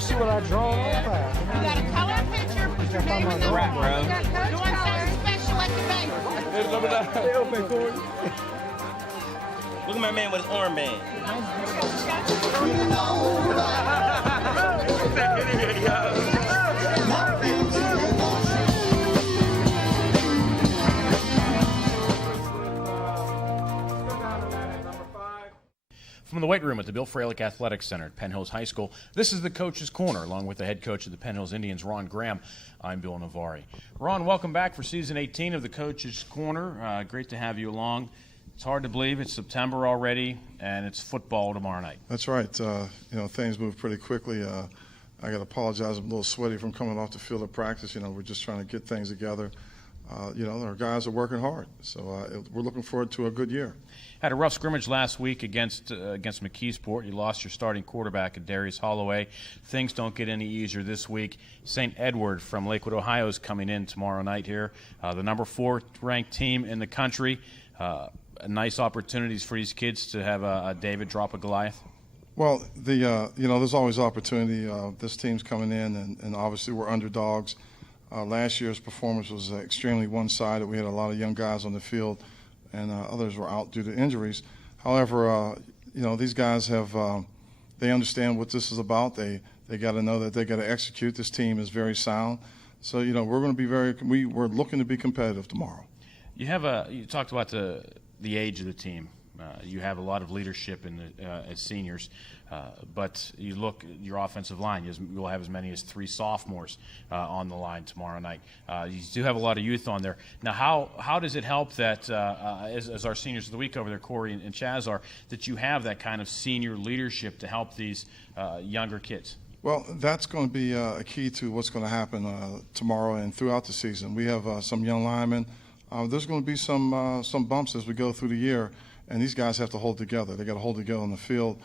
you see what I draw on that? You got a color picture, put your name in the Right, bro. You got coach doing something special at the bank. Look at my man with his armband. From the weight room at the Bill Fralick Athletic Center at Penn Hills High School, this is the Coach's Corner, along with the head coach of the Penn Hills Indians, Ron Graham. I'm Bill Navari. Ron, welcome back for Season 18 of the Coach's Corner. Great to have you along. It's hard to believe it's September already, and it's football tomorrow night. That's right. Things move pretty quickly. I got to apologize. I'm a little sweaty from coming off the field of practice. We're just trying to get things together. Our guys are working hard, so we're looking forward to a good year. Had a rough scrimmage last week against McKeesport. You lost your starting quarterback, Darius Holloway. Things don't get any easier this week. St. Edward from Lakewood, Ohio is coming in tomorrow night here. The number 4 ranked team in the country. Nice opportunities for these kids to have a David drop a Goliath. Well, there's always opportunity. This team's coming in, and obviously we're underdogs. Last year's performance was extremely one-sided. We had a lot of young guys on the field, and others were out due to injuries. However, these guys they understand what this is about. They got to know that they got to execute. This team is very sound. So, we're going to be we're looking to be competitive tomorrow. You talked about the age of the team. You have a lot of leadership as seniors, but you look at your offensive line. You'll have as many as 3 sophomores on the line tomorrow night. You do have a lot of youth on there. Now, how does it help that, as our seniors of the week over there, Corey and Chaz are, that you have that kind of senior leadership to help these younger kids? Well, that's going to be a key to what's going to happen tomorrow and throughout the season. We have some young linemen. There's going to be some bumps as we go through the year. And these guys have to hold together. They got to hold together on the field,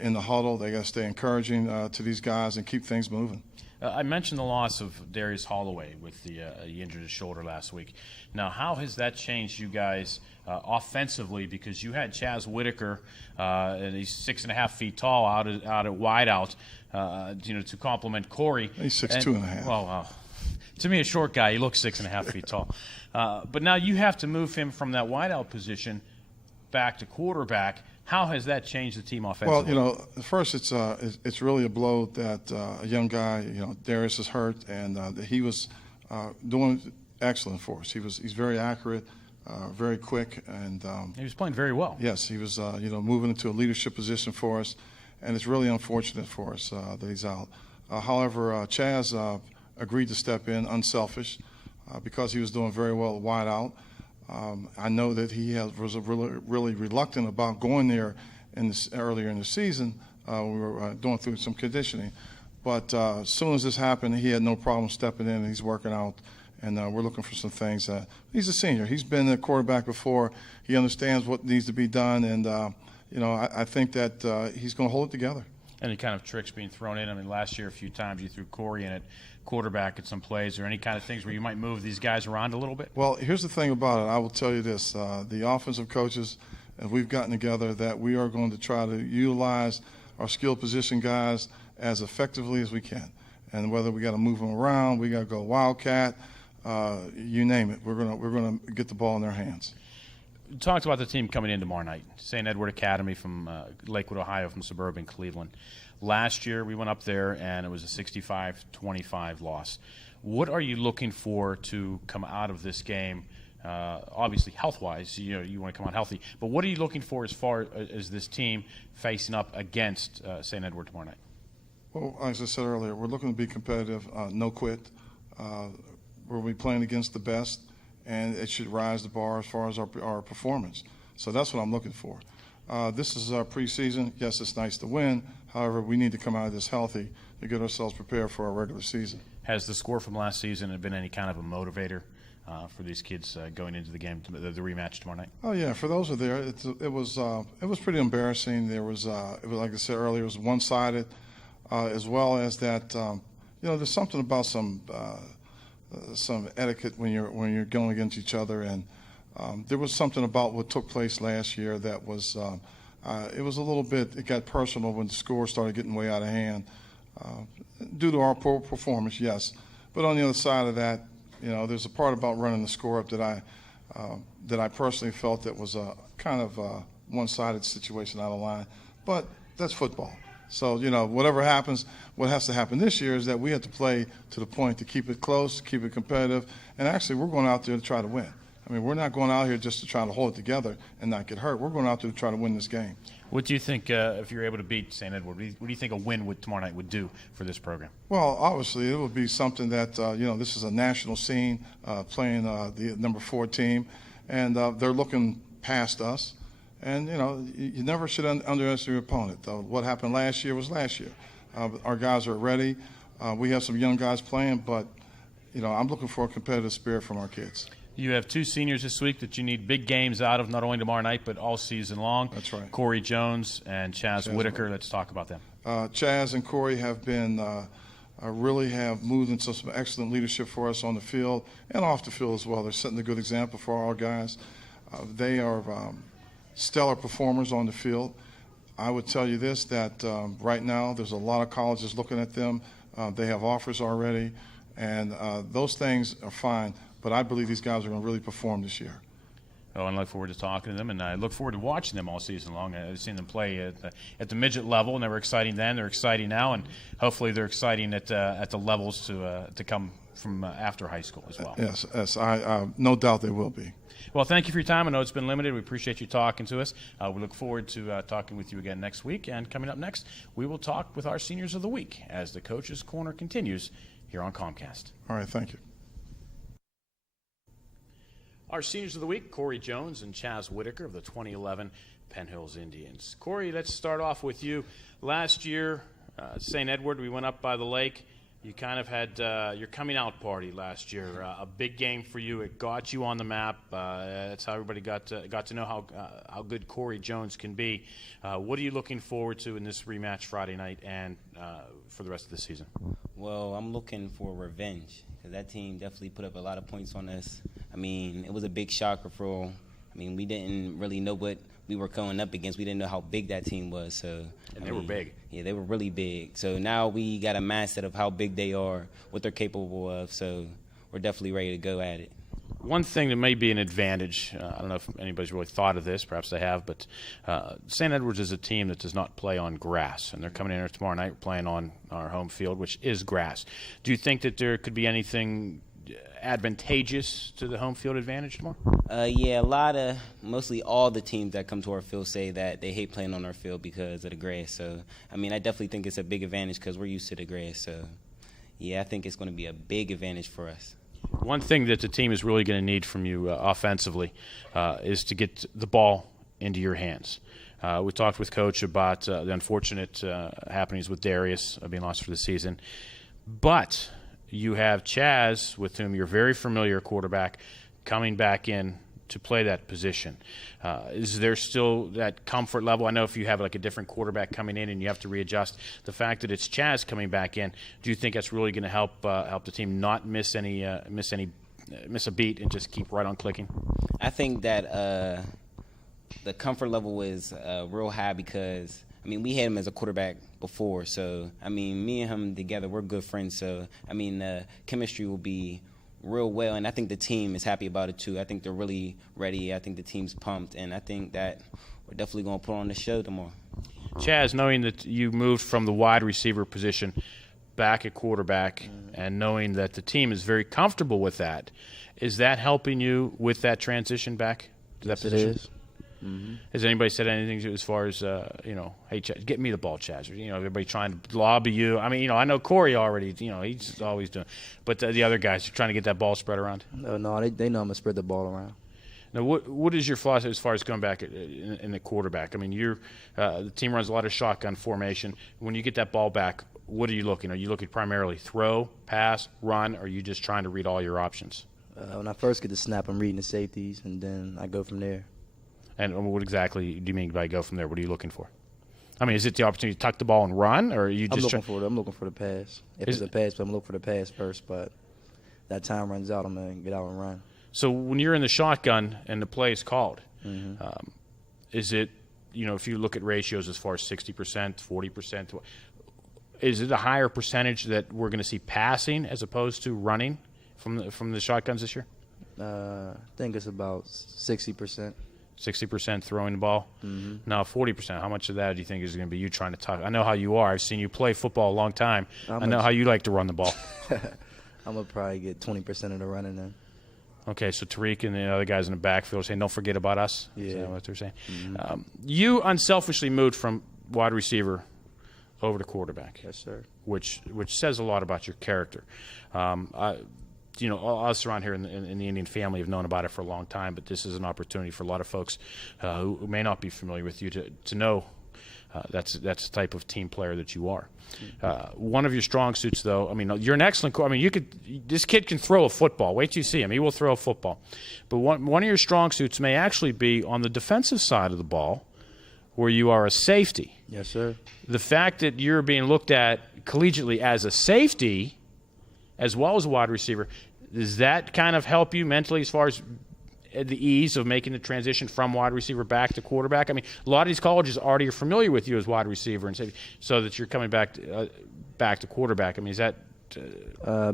in the huddle. They got to stay encouraging to these guys and keep things moving. I mentioned the loss of Darius Holloway with he injured his shoulder last week. Now, how has that changed you guys offensively? Because you had Chaz Whitaker, and he's 6.5 feet tall, out at wide out, to complement Corey. He's 6'2.5". Well, to me, a short guy, he looks 6.5 feet tall. But now you have to move him from that wide out position back to quarterback. How has that changed the team offensively? Well, first it's really a blow that a young guy, Darius is hurt, and he was doing excellent for us. He's very accurate, very quick, and he was playing very well. Yes, he was moving into a leadership position for us, and it's really unfortunate for us that he's out. However, Chaz agreed to step in, unselfish, because he was doing very well wide out. I know that he was really reluctant about going there earlier in the season. We were going through some conditioning. But as soon as this happened, he had no problem stepping in, and he's working out. And we're looking for some things. He's a senior. He's been a quarterback before. He understands what needs to be done. And, I think that he's going to hold it together. Any kind of tricks being thrown in? I mean, last year a few times you threw Corey in at quarterback at some plays, or any kind of things where you might move these guys around a little bit? Well, here's the thing about it. I will tell you this. The offensive coaches, and we've gotten together, that we are going to try to utilize our skill position guys as effectively as we can. And whether we got to move them around, we got to go wildcat, you name it. We're going to get the ball in their hands. You talked about the team coming in tomorrow night. St. Edward Academy from Lakewood, Ohio, from suburban Cleveland. Last year we went up there and it was a 65-25 loss. What are you looking for to come out of this game? Obviously, health-wise, you want to come out healthy. But what are you looking for as far as this team facing up against St. Edward tomorrow night? Well, as I said earlier, we're looking to be competitive, no quit. We'll be playing against the best, and it should rise the bar as far as our performance. So that's what I'm looking for. This is our preseason. Yes, it's nice to win. However, we need to come out of this healthy to get ourselves prepared for our regular season. Has the score from last season been any kind of a motivator for these kids going into the game, the rematch tomorrow night? Oh yeah, for those who are there, it was pretty embarrassing. It was like I said earlier, it was one-sided, as well as that. There's something about some etiquette when you're going against each other, and there was something about what took place last year that was it was a little bit. It got personal when the score started getting way out of hand. due to our poor performance, yes. But on the other side of that, there's a part about running the score up that I personally felt that was a kind of a one-sided situation out of line. But that's football. So, whatever happens, what has to happen this year is that we have to play to the point to keep it close, keep it competitive, and actually we're going out there to try to win. I mean, we're not going out here just to try to hold it together and not get hurt. We're going out there to try to win this game. What do you think, if you're able to beat St. Edward, what do you think a win tomorrow night would do for this program? Well, obviously, it would be something that, this is a national scene, playing the number 4 team, and they're looking past us. And, you never should underestimate your opponent. What happened last year was last year. Our guys are ready. We have some young guys playing, but, I'm looking for a competitive spirit from our kids. You have 2 seniors this week that you need big games out of, not only tomorrow night, but all season long. That's right. Corey Jones and Chaz Whitaker. Let's talk about them. Chaz and Corey have been really have moved into some excellent leadership for us on the field and off the field as well. They're setting a good example for our guys. They are stellar performers on the field. I would tell you this, that right now there's a lot of colleges looking at them. They have offers already, and those things are fine. But I believe these guys are going to really perform this year. Oh, and I look forward to talking to them, and I look forward to watching them all season long. I've seen them play at the midget level, and they were exciting then. They're exciting now, and hopefully they're exciting at the levels to come from after high school as well. Yes, I no doubt they will be. Well, thank you for your time. I know it's been limited. We appreciate you talking to us. We look forward to talking with you again next week. And coming up next, we will talk with our Seniors of the Week as the Coach's Corner continues here on Comcast. All right, thank you. Our Seniors of the Week, Corey Jones and Chaz Whitaker of the 2011 Penn Hills Indians. Corey, let's start off with you. Last year, St. Edward, we went up by the lake. You kind of had your coming out party last year, a big game for you. It got you on the map. That's how everybody got to know how good Corey Jones can be. What are you looking forward to in this rematch Friday night and for the rest of the season? Well, I'm looking for revenge because that team definitely put up a lot of points on us. I mean, it was a big shocker for. I mean, we didn't really know what we were going up against. We didn't know how big that team was. So, they were big. Yeah, they were really big. So now we got a mindset of how big they are, what they're capable of. So we're definitely ready to go at it. One thing that may be an advantage, I don't know if anybody's really thought of this, perhaps they have, but St. Edwards is a team that does not play on grass, and they're coming in here tomorrow night playing on our home field, which is grass. Do you think that there could be anything advantageous to the home field advantage tomorrow? Yeah, mostly all the teams that come to our field say that they hate playing on our field because of the grass. So, I mean, I definitely think it's a big advantage because we're used to the grass. So, yeah, I think it's going to be a big advantage for us. One thing that the team is really going to need from you offensively is to get the ball into your hands. We talked with Coach about the unfortunate happenings with Darius being lost for the season. But you have Chaz, with whom you're very familiar, quarterback, coming back in to play that position. Is there still that comfort level? I know if you have like a different quarterback coming in and you have to readjust, the fact that it's Chaz coming back in, do you think that's really going to help the team not miss a beat and just keep right on clicking? I think that the comfort level is real high because, I mean, we had him as a quarterback before. So, I mean, me and him together, we're good friends. So, I mean, chemistry will be real well, and I think the team is happy about it too. I think they're really ready. I think the team's pumped, and I think that we're definitely going to put on the show tomorrow. Chaz, knowing that you moved from the wide receiver position back at quarterback and knowing that the team is very comfortable with that, is that helping you with that transition back to that position? It is. Mm-hmm. Has anybody said anything as far as, hey, Chaz, get me the ball, Chaz? Or, everybody trying to lobby you. I mean, I know Corey already, he's always doing. But the other guys are trying to get that ball spread around. No, they know I'm going to spread the ball around. Now, what is your philosophy as far as going back in the quarterback? I mean, the team runs a lot of shotgun formation. When you get that ball back, what are you looking? Are you looking primarily throw, pass, run, or are you just trying to read all your options? When I first get the snap, I'm reading the safeties, and then I go from there. And what exactly do you mean by go from there? What are you looking for? I mean, is it the opportunity to tuck the ball and run, or are you just I'm looking for the pass. If it's a pass, I'm looking for the pass first, but that time runs out, I'm going to get out and run. So when you're in the shotgun and the play is called, Mm-hmm. Is it, if you look at ratios as far as 60%, 40%, is it a higher percentage that we're going to see passing as opposed to running from the shotguns this year? I think it's about 60%. 60% throwing the ball. Mm-hmm. Now 40%. How much of that do you think is going to be you trying to talk? I know how you are. I've seen you play football a long time. I know how you like to run the ball. I'm going to probably get 20% of the running in. Okay, so Tariq and the other guys in the backfield are saying, don't forget about us. Yeah. Is that what they're saying? Mm-hmm. You unselfishly moved from wide receiver over to quarterback. Yes, sir. Which says a lot about your character. Us around here in the Indian family have known about it for a long time, but this is an opportunity for a lot of folks who may not be familiar with you to know that's the type of team player that you are. One of your strong suits, though, I mean, you're an excellent. This kid can throw a football. Wait till you see him; he will throw a football. But one of your strong suits may actually be on the defensive side of the ball, where you are a safety. Yes, sir. The fact that you're being looked at collegiately as a safety, as well as a wide receiver, does that kind of help you mentally as far as the ease of making the transition from wide receiver back to quarterback? I mean, a lot of these colleges already are familiar with you as wide receiver and safety, so that you're coming back to quarterback. I mean, is that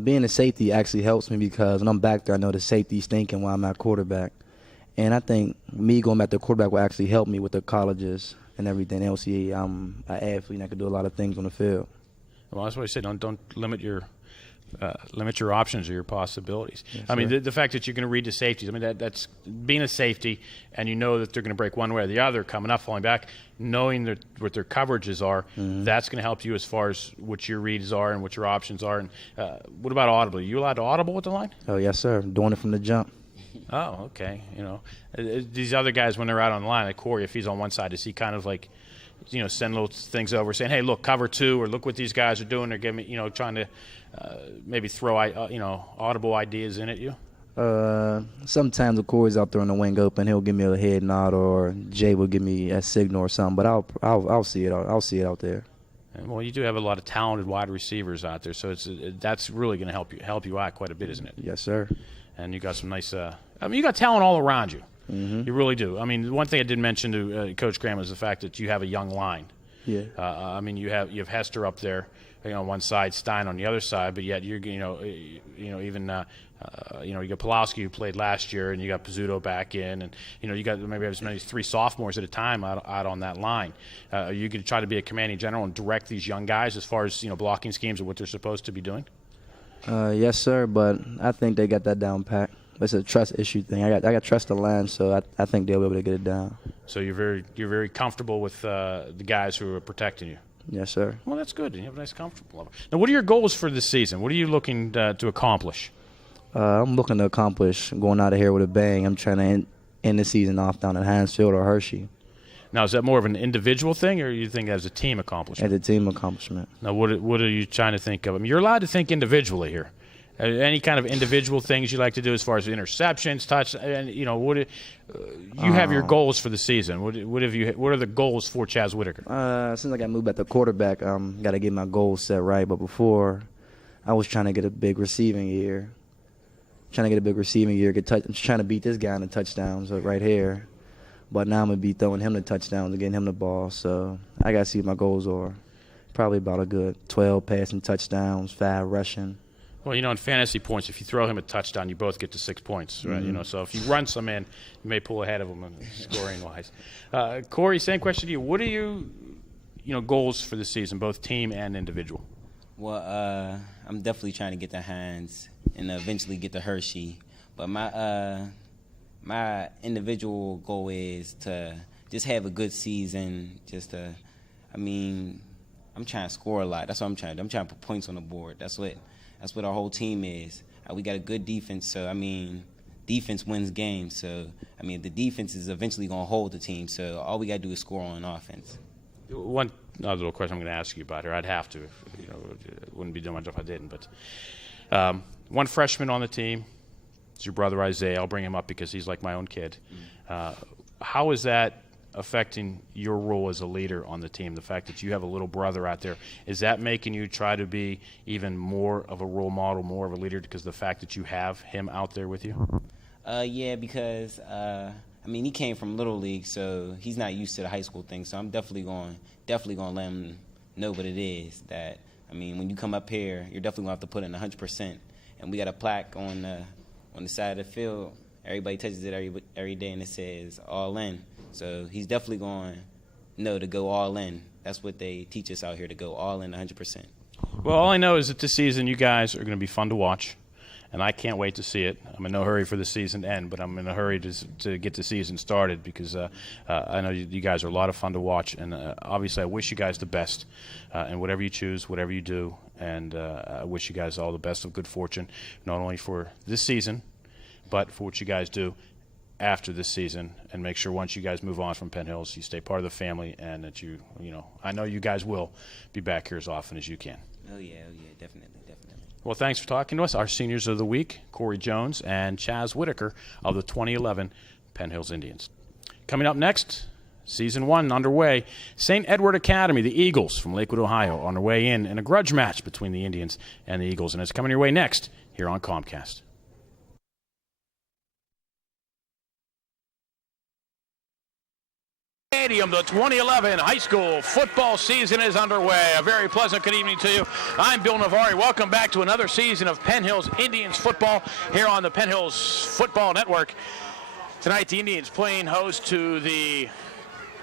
being a safety actually helps me because when I'm back there, I know the safety's thinking while I'm at quarterback. And I think me going back to quarterback will actually help me with the colleges and everything. They'll see I'm an athlete and I can do a lot of things on the field. Well, that's what I said. Don't limit your options or your possibilities. Yes, I mean, sir. the fact that you're going to read the safeties, I mean, that's being a safety, and you know that they're going to break one way or the other, coming up, falling back, knowing what their coverages are, that's going to help you as far as what your reads are and what your options are. And what about audible? Are you allowed to audible with the line? Oh, yes, sir. Doing it from the jump. Oh, okay. These other guys, when they're out on the line, like Corey, if he's on one side, does he kind of like, send little things over saying, hey, look, cover two, or look what these guys are doing. They're giving me, trying to maybe throw, audible ideas in at you? Sometimes, of course, out there on the wing open, he'll give me a head nod, or Jay will give me a signal or something. But I'll see it. I'll see it out there. Well, you do have a lot of talented wide receivers out there, so that's really going to help you out quite a bit, isn't it? Yes, sir. And you got some nice. You got talent all around you. Mm-hmm. You really do. I mean, one thing I did mention to Coach Graham is the fact that you have a young line. Yeah. You have Hester up there, on one side, Stein on the other side, but yet you got Pulowski who played last year, and you got Pizzuto back in, and you got maybe as many as 3 sophomores at a time out on that line. Are you going to try to be a commanding general and direct these young guys as far as blocking schemes and what they're supposed to be doing? Yes, sir. But I think they got that down pat. It's a trust issue thing. I got trust the line, so I think they'll be able to get it down. So you're very comfortable with the guys who are protecting you. Yes, sir. Well, that's good. You have a nice, comfortable level. Now, what are your goals for this season? What are you looking to accomplish? I'm looking to accomplish going out of here with a bang. I'm trying to end the season off down at Hansfield or Hershey. Now, is that more of an individual thing, or you think as a team accomplishment? As a team accomplishment. Now, what are you trying to think of? I mean, you're allowed to think individually here. Any kind of individual things you like to do as far as interceptions, touch, and you have your goals for the season. What are the goals for Chaz Whitaker? Since I got moved back to quarterback, got to get my goals set right. But before, I was trying to get a big receiving year. I'm trying to beat this guy in the touchdowns right here. But now I'm gonna be throwing him the touchdowns and getting him the ball. So I got to see what my goals are. Probably about a good 12 passing touchdowns, 5 rushing. Well, in fantasy points, if you throw him a touchdown, you both get to 6 points, right? Mm-hmm. So if you run some in, you may pull ahead of him scoring-wise. Corey, same question to you. What are you goals for the season, both team and individual? Well, I'm definitely trying to get to Hines and eventually get to Hershey. But my individual goal is to just have a good season. I'm trying to score a lot. That's what I'm trying to do. I'm trying to put points on the board. That's what our whole team is. We got a good defense, so, defense wins games. So, the defense is eventually going to hold the team. So all we got to do is score on offense. One other little question I'm going to ask you about here. I'd have to. It wouldn't be doing my job if I didn't. But one freshman on the team is your brother Isaiah. I'll bring him up because he's like my own kid. How is that affecting your role as a leader on the team? The fact that you have a little brother out there, is that making you try to be even more of a role model, more of a leader, because of the fact that you have him out there with you? Yeah, because he came from Little League, so he's not used to the high school thing. So I'm definitely going to let him know what it is, that I mean, when you come up here, you're definitely going to have to put in 100%. And we got a plaque on the side of the field. Everybody touches it every day, and it says all in. So he's definitely going to know to go all in. That's what they teach us out here, to go all in 100%. Well, all I know is that this season you guys are going to be fun to watch, and I can't wait to see it. I'm in no hurry for the season to end, but I'm in a hurry to get the season started because I know you guys are a lot of fun to watch, and obviously I wish you guys the best in whatever you choose, whatever you do, and I wish you guys all the best of good fortune, not only for this season, but for what you guys do after this season, and make sure once you guys move on from Penn Hills, you stay part of the family, and that you know, I know you guys will be back here as often as you can. Oh yeah, definitely. Well, thanks for talking to us. Our seniors of the week, Corey Jones and Chaz Whitaker of the 2011 Penn Hills Indians. Coming up next, Season 1 underway. St. Edward Academy, the Eagles from Lakewood, Ohio, on their way in a grudge match between the Indians and the Eagles, and it's coming your way next here on Comcast. Stadium, the 2011 high school football season is underway. A very pleasant good evening to you. I'm Bill Navari. Welcome back to another season of Penn Hills Indians football here on the Penn Hills Football Network. Tonight, the Indians playing host to the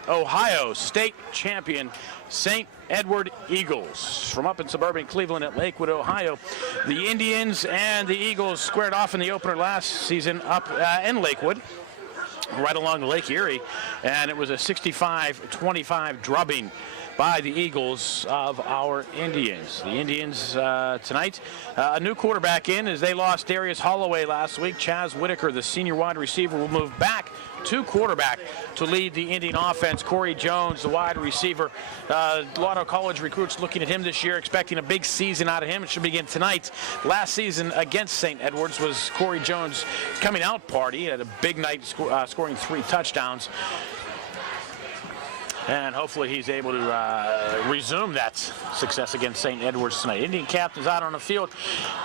Ohio State champion St. Edward Eagles from up in suburban Cleveland at Lakewood, Ohio. The Indians and the Eagles squared off in the opener last season up in Lakewood, right along the Lake Erie, and it was a 65-25 drubbing by the Eagles of our Indians. The Indians tonight, a new quarterback in as they lost Darius Holloway last week. Chaz Whitaker, the senior wide receiver, will move back to quarterback to lead the Indian offense. Corey Jones, the wide receiver. A lot of college recruits looking at him this year, expecting a big season out of him. It should begin tonight. Last season against St. Edwards was Corey Jones' coming out party. He had a big night, scoring 3 touchdowns. And hopefully he's able to resume that success against St. Edwards tonight. Indian captains out on the field.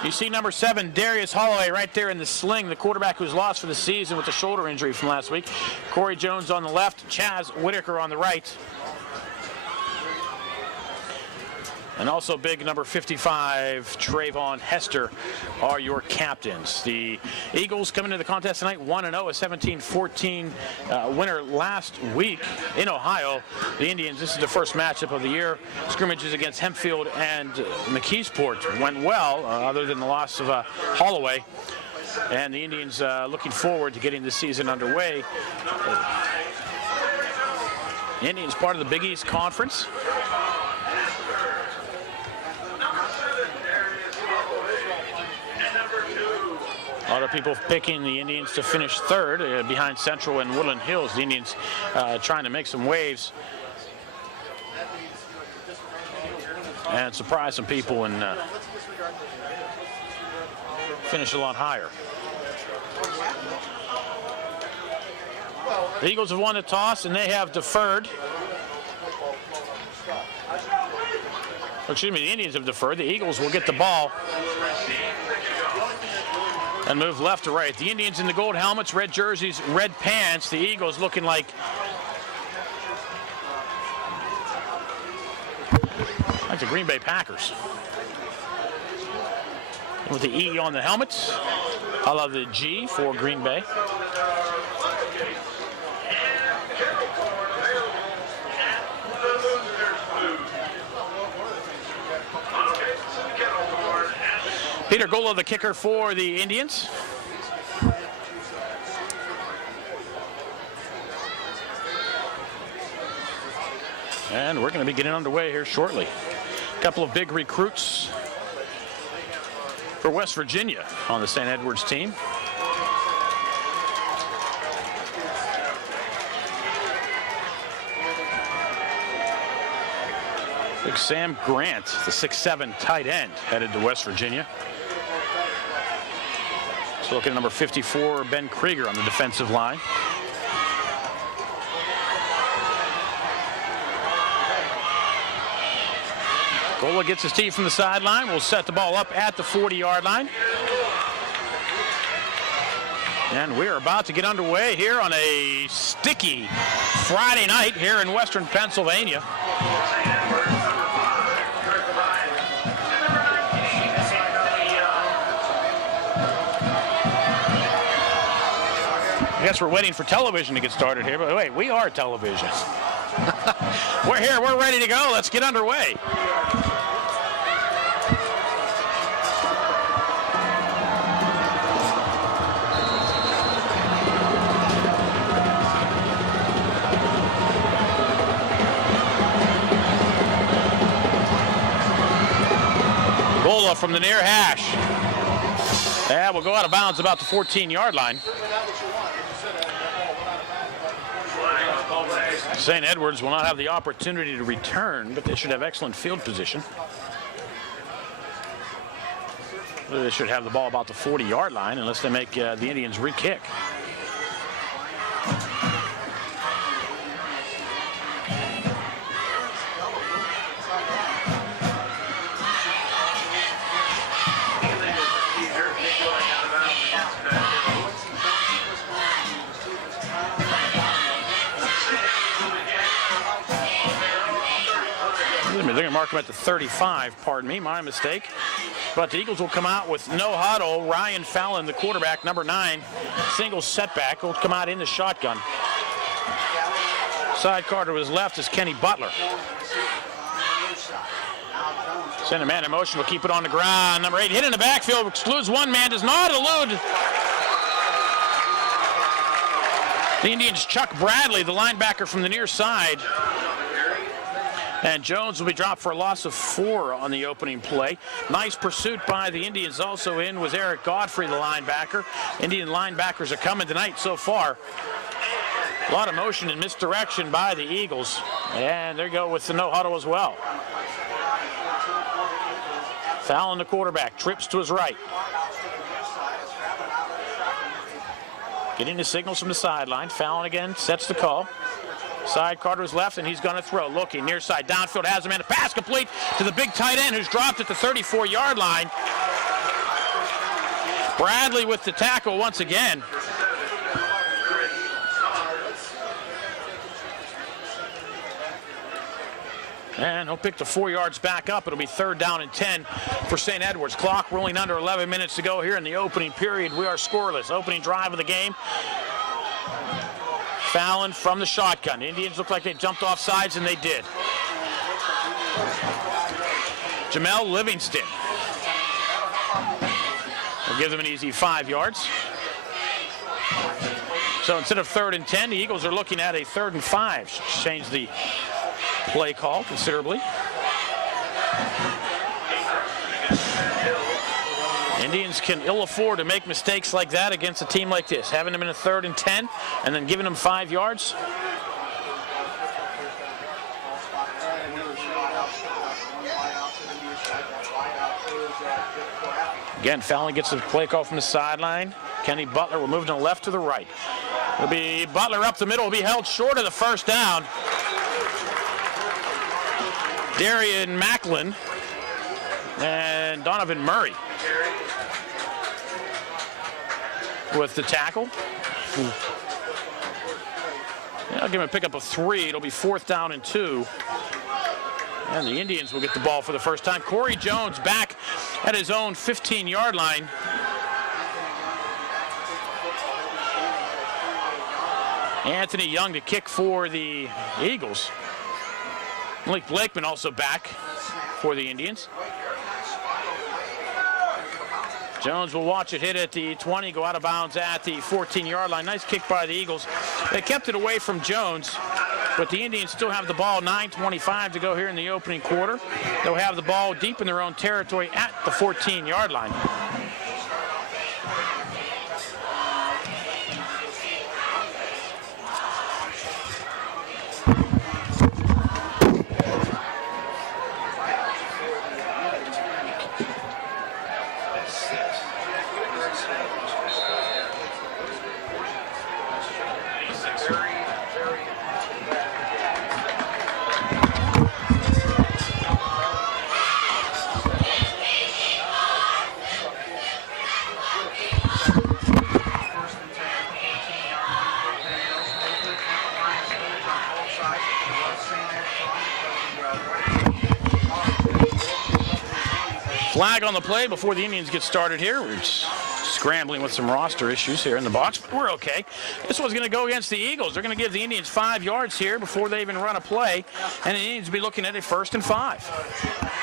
You see number 7, Darius Holloway, right there in the sling, the quarterback who's lost for the season with the shoulder injury from last week. Corey Jones on the left, Chaz Whitaker on the right. And also big number 55, Trayvon Hester, are your captains. The Eagles come into the contest tonight 1-0, a 17-14 winner last week in Ohio. The Indians, this is the first matchup of the year. Scrimmages against Hempfield and McKeesport went well, other than the loss of Holloway. And the Indians looking forward to getting the season underway. The Indians part of the Big East Conference. A lot of people picking the Indians to finish third behind Central and Woodland Hills. The Indians trying to make some waves and surprise some people and finish a lot higher. The Eagles have won the toss and they have deferred. Excuse me, the Indians have deferred. The Eagles will get the ball and move left to right. The Indians in the gold helmets, red jerseys, red pants. The Eagles looking like the Green Bay Packers. With the E on the helmets, I love the G for Green Bay. Peter Golo, the kicker for the Indians. And we're going to be getting underway here shortly. A couple of big recruits for West Virginia on the St. Edwards team. Big Sam Grant, the 6'7" tight end, headed to West Virginia. So looking at number 54, Ben Krieger on the defensive line. Gola gets his tee from the sideline. We'll set the ball up at the 40-yard line. And we're about to get underway here on a sticky Friday night here in western Pennsylvania. I guess we're waiting for television to get started here, but wait, we are television. We're here, we're ready to go. Let's get underway. Gola from the near hash. Yeah, we'll go out of bounds about the 14-yard line. St. Edwards will not have the opportunity to return, but they should have excellent field position. They should have the ball about the 40-yard line unless they make the Indians re-kick. They're going to mark him at the 35, pardon me, my mistake. But the Eagles will come out with no huddle. Ryan Fallon, the quarterback, number 9, single setback, will come out in the shotgun. Sidecar to his left is Kenny Butler. Center man in motion will keep it on the ground. Number 8 hit in the backfield, excludes one man, does not elude. The Indians' Chuck Bradley, the linebacker from the near side. And Jones will be dropped for a loss of 4 on the opening play. Nice pursuit by the Indians. Also in was Eric Godfrey, the linebacker. Indian linebackers are coming tonight so far. A lot of motion and misdirection by the Eagles. And there you go with the no huddle as well. Fallon, the quarterback, trips to his right. Getting the signals from the sideline. Fallon again sets the call. Side Carter's left, and he's going to throw. Looking near side, downfield, has him in. A pass complete to the big tight end who's dropped at the 34-yard line. Bradley with the tackle once again. And he'll pick the 4 yards back up. It'll be 3rd down and 10 for St. Edwards. Clock rolling under 11 minutes to go here in the opening period. We are scoreless. Opening drive of the game. Fallon from the shotgun. The Indians look like they jumped off sides, and they did. Jamel Livingston will give them an easy 5 yards. So instead of 3rd and 10, the Eagles are looking at a 3rd and 5. Should change the play call considerably. Indians can ill afford to make mistakes like that against a team like this. Having them in a 3rd and 10 and then giving them 5 yards. Again, Fallon gets the play call from the sideline. Kenny Butler will move to the left to the right. It'll be Butler up the middle, will be held short of the 1st down. Darian Macklin and Donovan Murray with the tackle. I'll give him a pickup of 3. It'll be 4th down and 2. And the Indians will get the ball for the first time. Corey Jones back at his own 15-yard line. Anthony Young to kick for the Eagles. Malik Blakeman also back for the Indians. Jones will watch it hit at the 20, go out of bounds at the 14-yard line. Nice kick by the Eagles. They kept it away from Jones, but the Indians still have the ball. 9:25 to go here in the opening quarter. They'll have the ball deep in their own territory at the 14-yard line. Flag on the play before the Indians get started here. scrambling with some roster issues here in the box, but we're okay. This one's going to go against the Eagles. They're going to give the Indians 5 yards here before they even run a play, and the Indians will be looking at a 1st and 5.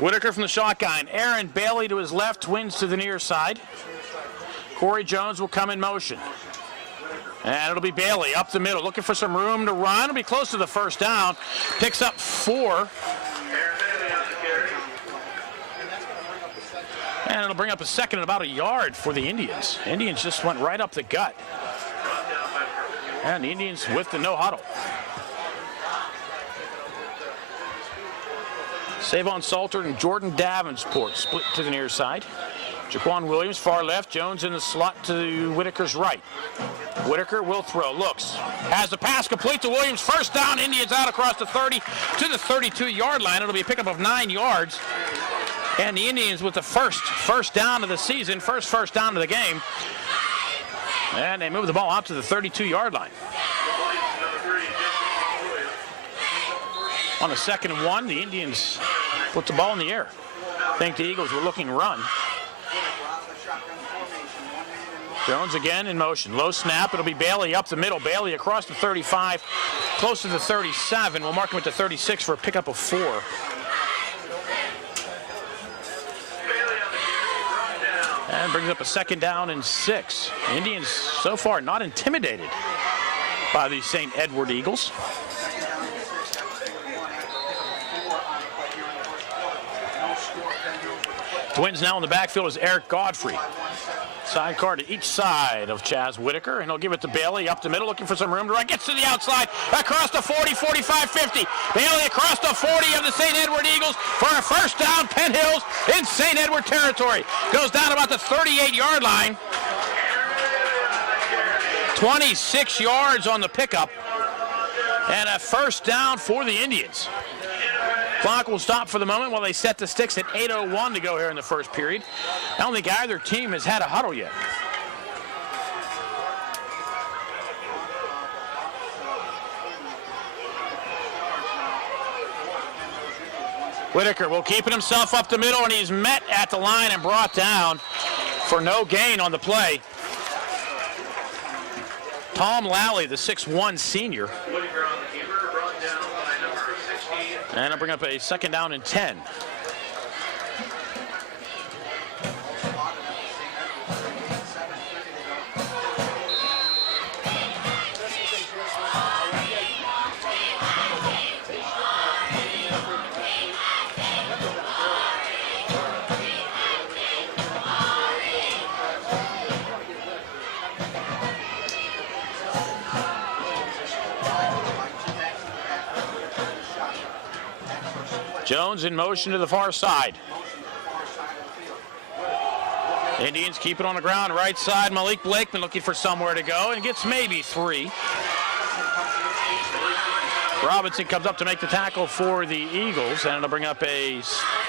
Whitaker from the shotgun. Aaron Bailey to his left, Twins to the near side. Corey Jones will come in motion. And it'll be Bailey up the middle, looking for some room to run. It'll be close to the 1st down. Picks up 4. And it'll bring up a 2nd and about a yard for the Indians. Indians just went right up the gut. And the Indians with the no huddle. Savon Salter and Jordan Davenport split to the near side. Jaquan Williams far left. Jones in the slot to Whitaker's right. Whitaker will throw. Looks. Has the pass complete to Williams. 1st down. Indians out across the 30 to the 32-yard line. It'll be a pickup of 9 yards. And the Indians with the first down of the season. First down of the game. And they move the ball out to the 32-yard line. On a 2nd and 1, the Indians put the ball in the air. I think the Eagles were looking to run. Jones again in motion. Low snap. It'll be Bailey up the middle. Bailey across the 35, close to the 37. We'll mark him at the 36 for a pickup of 4. And brings up a 2nd down and 6. Indians so far not intimidated by the St. Edward Eagles. Twins now in the backfield is Eric Godfrey. Sidecar to each side of Chaz Whitaker, and he'll give it to Bailey up the middle, looking for some room to run. Gets to the outside, across the 40, 45, 50. Bailey across the 40 of the St. Edward Eagles for a 1st down. Penn Hills in St. Edward territory. Goes down about the 38-yard line. 26 yards on the pickup, and a 1st down for the Indians. Clock will stop for the moment while they set the sticks at 8:01 to go here in the 1st period. I don't think either team has had a huddle yet. Whitaker will keep it himself up the middle, and he's met at the line and brought down for no gain on the play. Tom Lally, the 6'1 senior. And I'll bring up a 2nd down and 10. Jones in motion to the far side. Indians keep it on the ground, right side. Malik Blakeman looking for somewhere to go and gets maybe 3. Robinson comes up to make the tackle for the Eagles, and it'll bring up a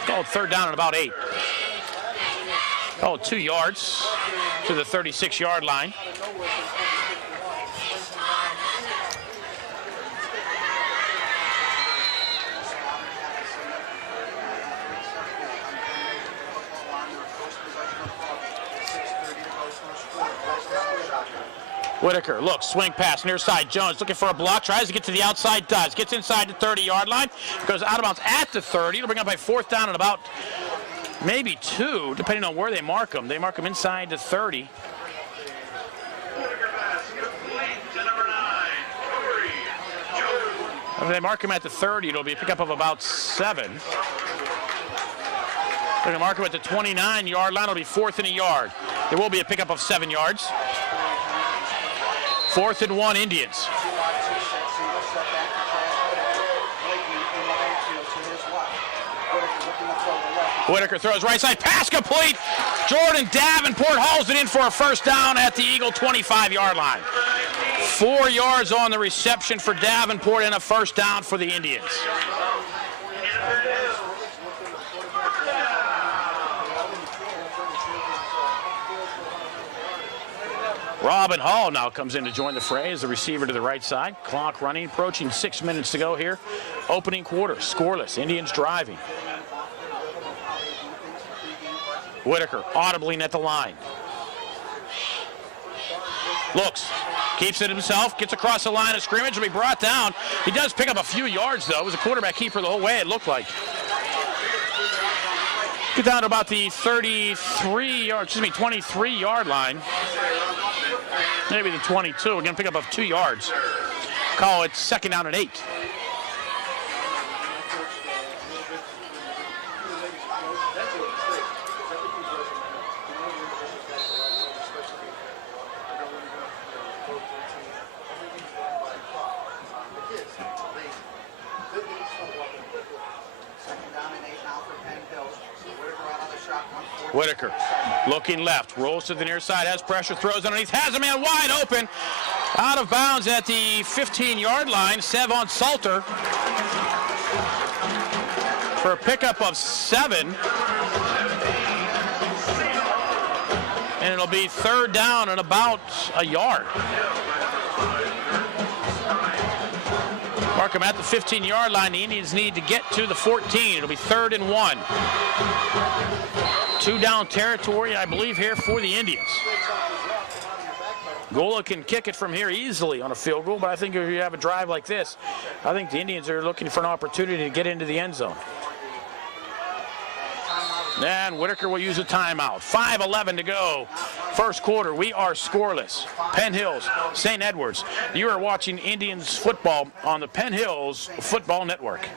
3rd down and about 8. 2 yards to the 36-yard line. Whitaker looks, swing pass, near side. Jones looking for a block, tries to get to the outside, does. Gets inside the 30-yard line, goes out of bounds at the 30. It'll bring up a 4th down and about maybe 2, depending on where they mark them. They mark them inside the 30. If they mark him at the 30, it'll be a pickup of about 7. They're going to mark him at the 29-yard line. It'll be 4th and a yard. There will be a pickup of 7 yards. 4th and 1 Indians. Whitaker throws right side, pass complete. Jordan Davenport hauls it in for a 1st down at the Eagle 25-yard line. 4 yards on the reception for Davenport and a 1st down for the Indians. Robin Hall now comes in to join the fray as the receiver to the right side. Clock running, approaching 6 minutes to go here. Opening quarter, scoreless. Indians driving. Whitaker audibly at the line. Looks, keeps it himself, gets across the line of scrimmage, will be brought down. He does pick up a few yards, though. It was a quarterback keeper the whole way, it looked like. Get down to about the 23-yard line. Maybe the 22. We're going to pick up 2 yards. Call it 2nd down and 8. Whitaker looking left, rolls to the near side, has pressure, throws underneath, has a man wide open, out of bounds at the 15-yard line. Sevon Salter for a pickup of 7. And it'll be 3rd down and about a yard. Mark him at the 15-yard line. The Indians need to get to the 14. It'll be 3rd and 1. 2-down territory, I believe, here for the Indians. Gola can kick it from here easily on a field goal, but I think if you have a drive like this, I think the Indians are looking for an opportunity to get into the end zone. And Whitaker will use a timeout. 5:11 to go. First quarter, we are scoreless. Penn Hills, St. Edwards. You are watching Indians football on the Penn Hills Football Network.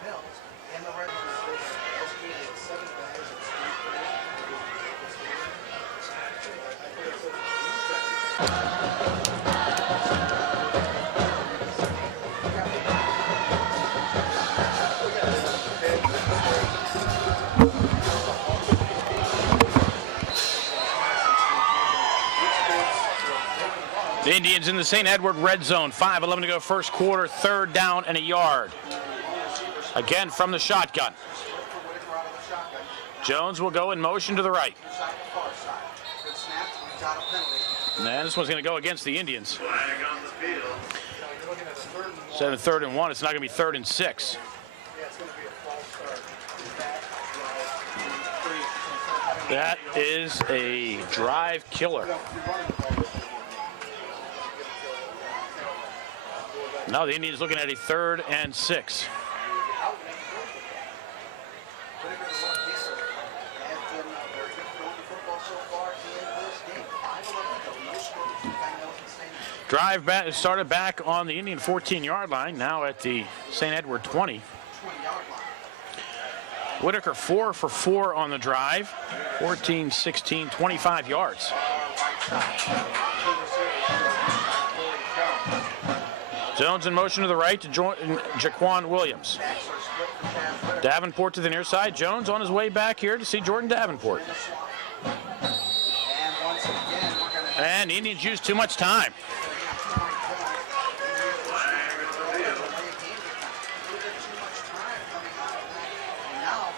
The Indians in the St. Edward red zone. 5:11 to go first quarter, 3rd down and a yard. Again from the shotgun. Jones will go in motion to the right. And this one's going to go against the Indians. 3rd and 1. It's not going to be 3rd and 6. That is a drive killer. Now the Indians looking at a 3rd and 6. Drive back, started back on the Indian 14-yard line, now at the St. Edward 20. Whitaker 4 for 4 on the drive, 14, 16, 25 yards. Jones in motion to the right to join Jaquan Williams. Davenport to the near side. Jones on his way back here to see Jordan Davenport. And the Indians used too much time.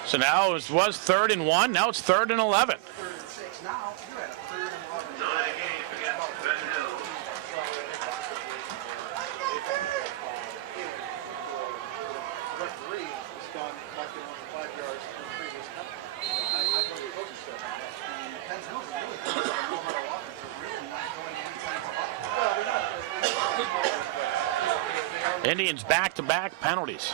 So now it was 3rd and 1. Now it's 3rd and 11. Indians back-to-back penalties.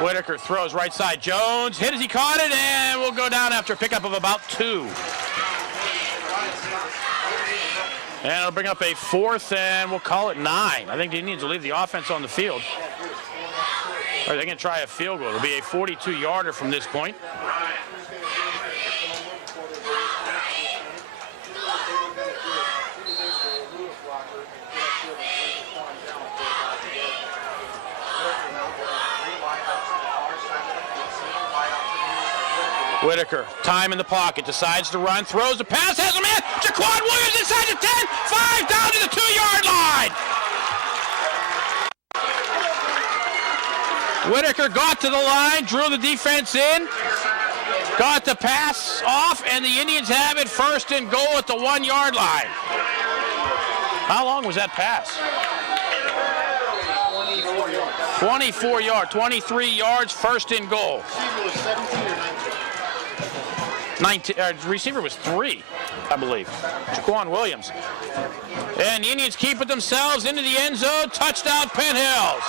Whitaker throws right side. Jones hit as he caught it, and will go down after a pickup of about 2. And it'll bring up a 4th, and we'll call it 9. I think the Indians will leave the offense on the field. Or they're going to try a field goal. It'll be a 42-yarder from this point. Whitaker, time in the pocket, decides to run, throws the pass, has a man, Jaquan Williams inside the 10, 5 down to the 2-yard line. Whitaker got to the line, drew the defense in, Got the pass off, and the Indians have it first and goal at the 1 yard line. How long was that pass? 24 yards, 23 yards, first and goal. 19, receiver was 3, I believe. Jaquan Williams. And the Indians keep it themselves into the end zone. Touchdown, Penn Hills.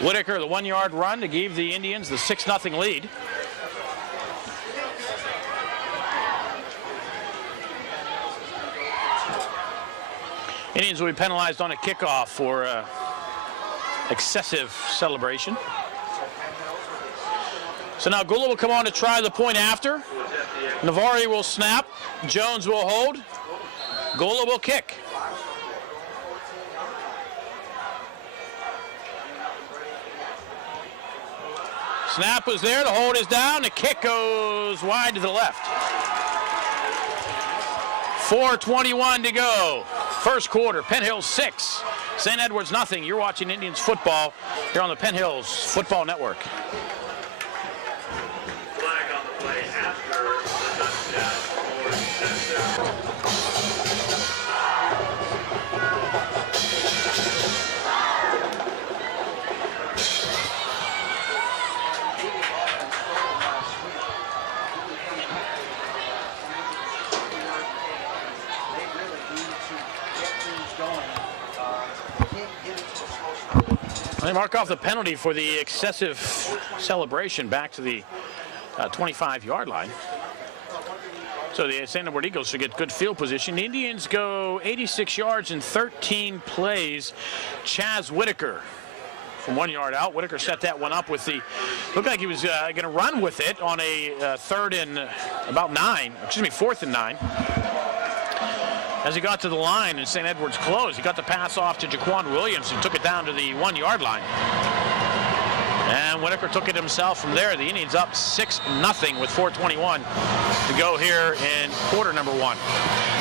Whitaker, the 1 yard run to give the Indians the 6-0 lead. Indians will be penalized on a kickoff for excessive celebration. So now Gula will come on to try the point after. Navari will snap. Jones will hold. Gula will kick. Snap was there, the hold is down, the kick goes wide to the left. 4:21 to go. First quarter, Penn Hills 6, St. Edwards nothing. You're watching Indians football here on the Penn Hills Football Network. Flag on the play after the touchdown for They mark off the penalty for the excessive celebration back to the 25-yard line. So the St. Edward Eagles should get good field position. The Indians go 86 yards in 13 plays. Chaz Whitaker from 1 yard out. Whitaker set that one up with the, looked like he was going to run with it on a fourth and 9. As he got to the line and St. Edwards closed, he got the pass off to Jaquan Williams, who took it down to the 1 yard line. And Whitaker took it himself from there. The Indians up 6-0 with 4:21 to go here in quarter number 1.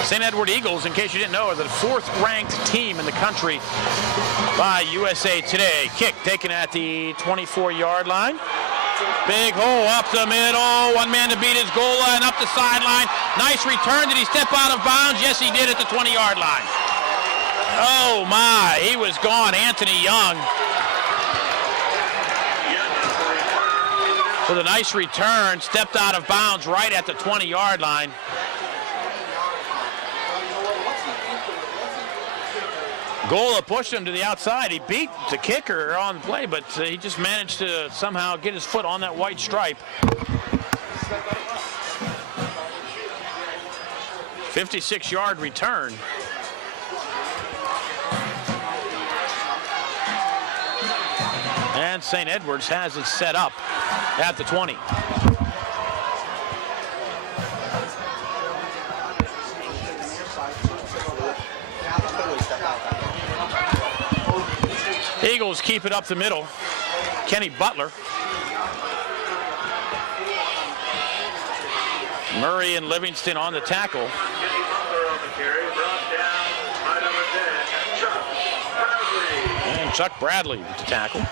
St. Edward Eagles, in case you didn't know, are the 4th-ranked team in the country by USA Today. Kick taken at the 24-yard line. Big hole up the middle. One man to beat his goal line up the sideline. Nice return. Did he step out of bounds? Yes, he did at the 20-yard line. Oh, my. He was gone. Anthony Young with a nice return. Stepped out of bounds right at the 20-yard line. Gola pushed him to the outside. He beat the kicker on the play, but he just managed to somehow get his foot on that white stripe. 56-yard return. And St. Edwards has it set up at the 20. Eagles keep it up the middle. Kenny Butler. Murray and Livingston on the tackle. And Chuck Bradley with the tackle.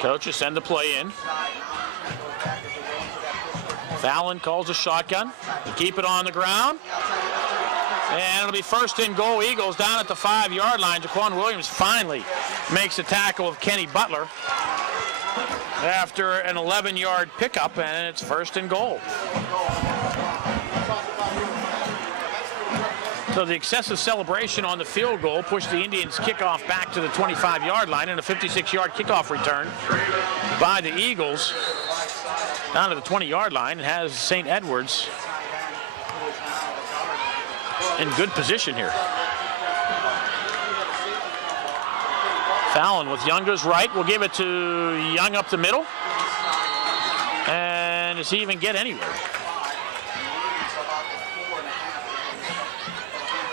Coaches send the play in. Fallon calls a shotgun. They keep it on the ground. And it'll be first and goal, Eagles down at the 5-yard line. Jaquan Williams finally makes a tackle of Kenny Butler after an 11-yard pickup, and it's first and goal. So the excessive celebration on the field goal pushed the Indians' kickoff back to the 25-yard line, and a 56-yard kickoff return by the Eagles down to the 20-yard line. It has St. Edwards in good position here. Fallon with Young to his right. We'll give it to Young up the middle. And does he even get anywhere?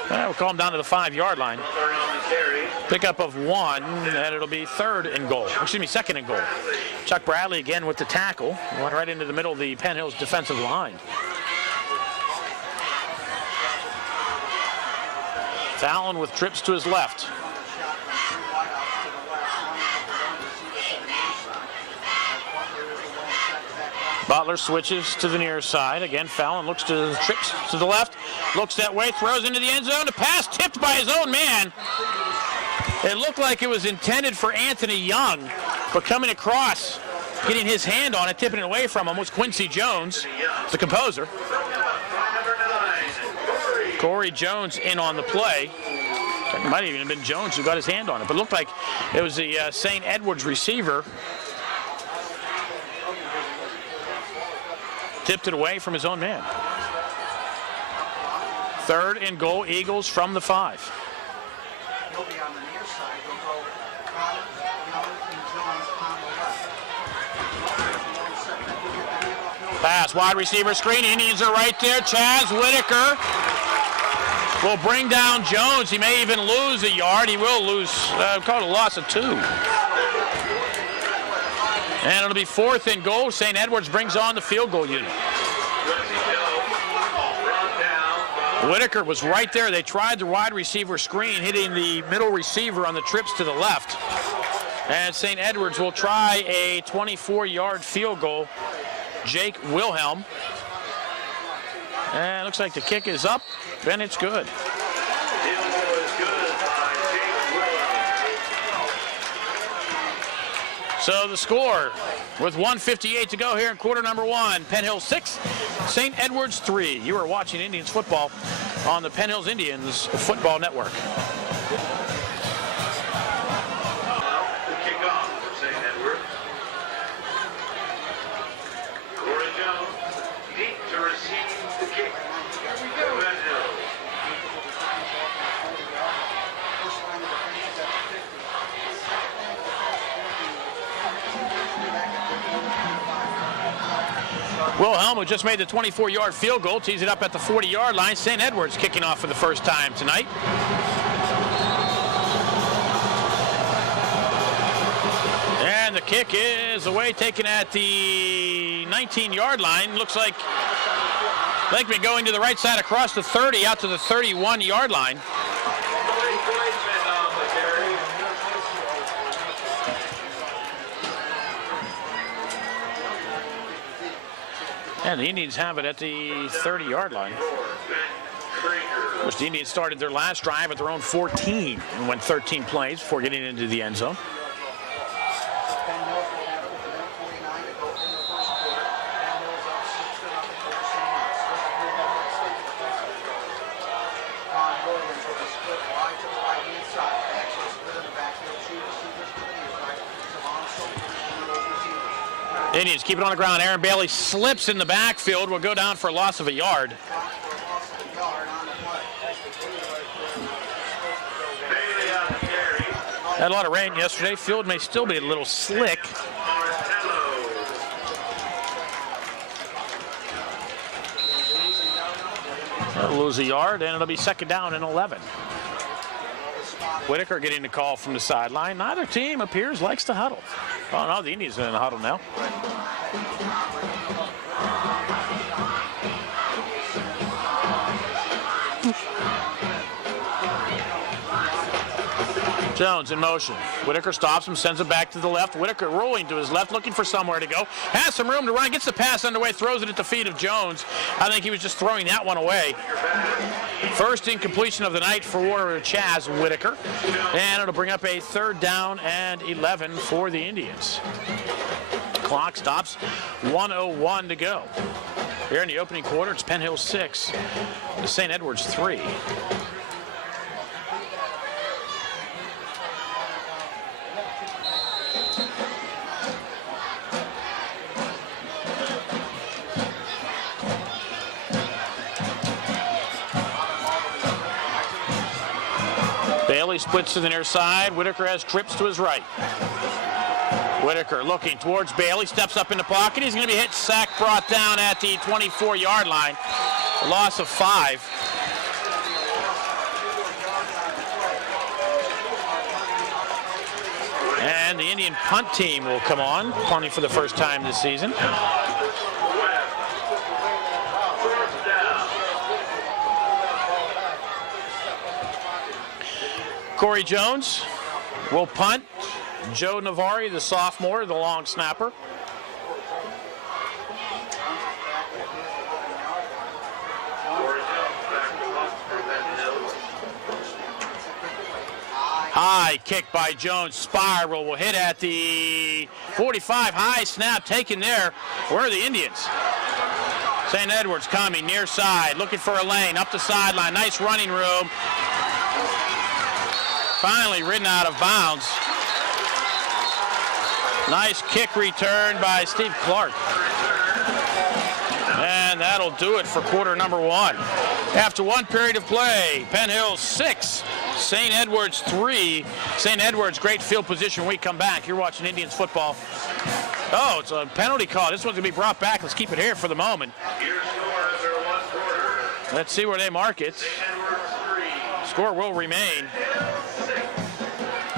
We'll call him down to the 5-yard line. Pickup of 1, and it'll be second and goal. Chuck Bradley again with the tackle. Went right into the middle of the Penn Hills defensive line. Fallon with trips to his left. Butler switches to the near side. Again, Fallon looks to trips to the left, looks that way, throws into the end zone. The pass tipped by his own man. It looked like it was intended for Anthony Young, but coming across, getting his hand on it, tipping it away from him was Quincy Jones, the composer. Corey Jones in on the play. It might even have been Jones who got his hand on it, but it looked like it was the St. Edwards receiver. Tipped it away from his own man. Third and goal, Eagles from the 5. Pass, wide receiver screen. Indians are right there. Chaz Whitaker will bring down Jones. He may even lose a yard. He will lose, call it a loss of 2. And it'll be 4th and goal. St. Edwards brings on the field goal unit. Whitaker was right there. They tried the wide receiver screen, hitting the middle receiver on the trips to the left. And St. Edwards will try a 24-yard field goal. Jake Wilhelm. And it looks like the kick is up, and it's good. So the score, with 1:58 to go here in quarter number 1, Penn Hills 6, St. Edwards 3. You are watching Indians football on the Penn Hills Indians Football Network. The kickoff for St. Edward. Corey Jones deep to receive the kick. Penn Hills. Wilhelm, who just made the 24-yard field goal, tees it up at the 40-yard line. St. Edwards kicking off for the first time tonight. And the kick is away, taken at the 19-yard line. Looks like Lakeman going to the right side across the 30 out to the 31-yard line. And the Indians have it at the 30-yard line. Of course, the Indians started their last drive at their own 14 and went 13 plays before getting into the end zone. Indians keep it on the ground. Aaron Bailey slips in the backfield. Will go down for a loss of a yard. Had a lot of rain yesterday. Field may still be a little slick. That'll lose a yard, and it'll be second down and 11. Whitaker getting the call from the sideline. Neither team appears likes to huddle. Oh no, the Indians are in the huddle now. Jones in motion. Whitaker stops him, sends it back to the left. Whitaker rolling to his left, looking for somewhere to go. Has some room to run, gets the pass underway, throws it at the feet of Jones. I think he was just throwing that one away. First incompletion of the night for Chaz Whitaker. And it'll bring up a third down and 11 for the Indians. Clock stops, 1:01 to go. Here in the opening quarter, it's Penn Hills 6, St. Edwards 3. Bailey splits to the near side. Whitaker has trips to his right. Whitaker looking towards Bailey, steps up in the pocket. He's going to be hit, sack, brought down at the 24-yard line. A loss of 5. And the Indian punt team will come on, punting for the first time this season. Corey Jones will punt. Joe Navari, the sophomore, the long snapper. High kick by Jones. Spiral will hit at the 45. High snap taken there. Where are the Indians? St. Edwards coming near side, looking for a lane up the sideline. Nice running room. Finally ridden out of bounds. Nice kick return by Steve Clark. And that'll do it for quarter number 1. After one period of play, Penn Hills 6, St. Edwards 3. St. Edwards, great field position when we come back. You're watching Indians football. Oh, it's a penalty call. This one's going to be brought back. Let's keep it here for the moment. Let's see where they mark it. Score will remain.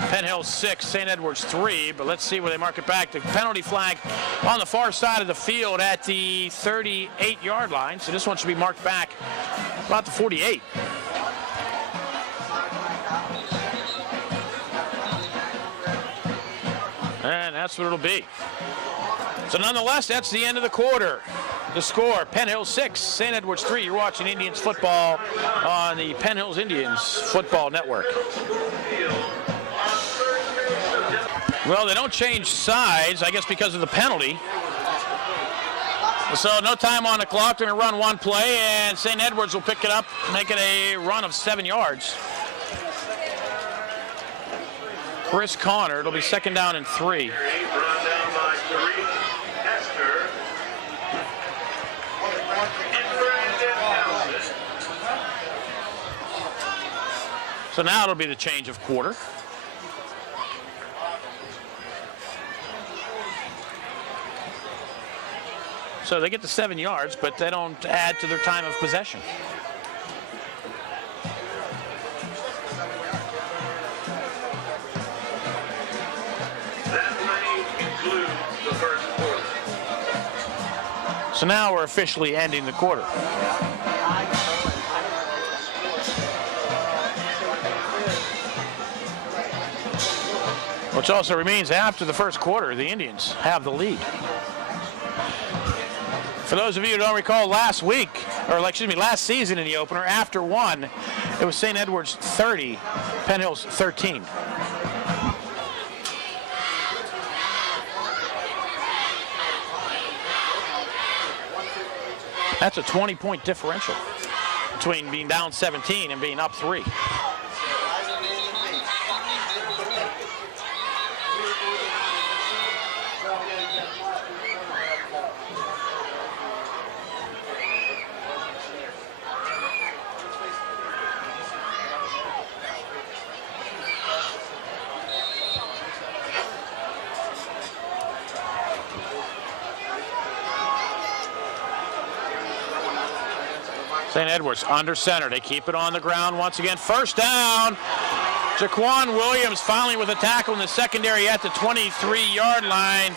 Penn Hills 6, St. Edwards 3, but let's see where they mark it back. The penalty flag on the far side of the field at the 38-yard line, so this one should be marked back about the 48. And that's what it'll be. So nonetheless, that's the end of the quarter. The score, Penn Hills 6, St. Edwards 3. You're watching Indians football on the Penn Hills Indians Football Network. Well, they don't change sides, I guess because of the penalty. So no time on the clock. They're going to run one play, and St. Edwards will pick it up, make it a run of 7 yards. Chris Connor, it'll be 2nd down and 3. So now it'll be the change of quarter. So they get to 7 yards, but they don't add to their time of possession. That play concludes the first quarter. So now we're officially ending the quarter. Which also remains after the first quarter, the Indians have the lead. For those of you who don't recall, last season in the opener, after one, it was St. Edwards 30, Penn Hills 13. That's a 20-point differential between being down 17 and being up 3. St. Edwards under center. They keep it on the ground once again. First down. Jaquan Williams finally with a tackle in the secondary at the 23-yard line.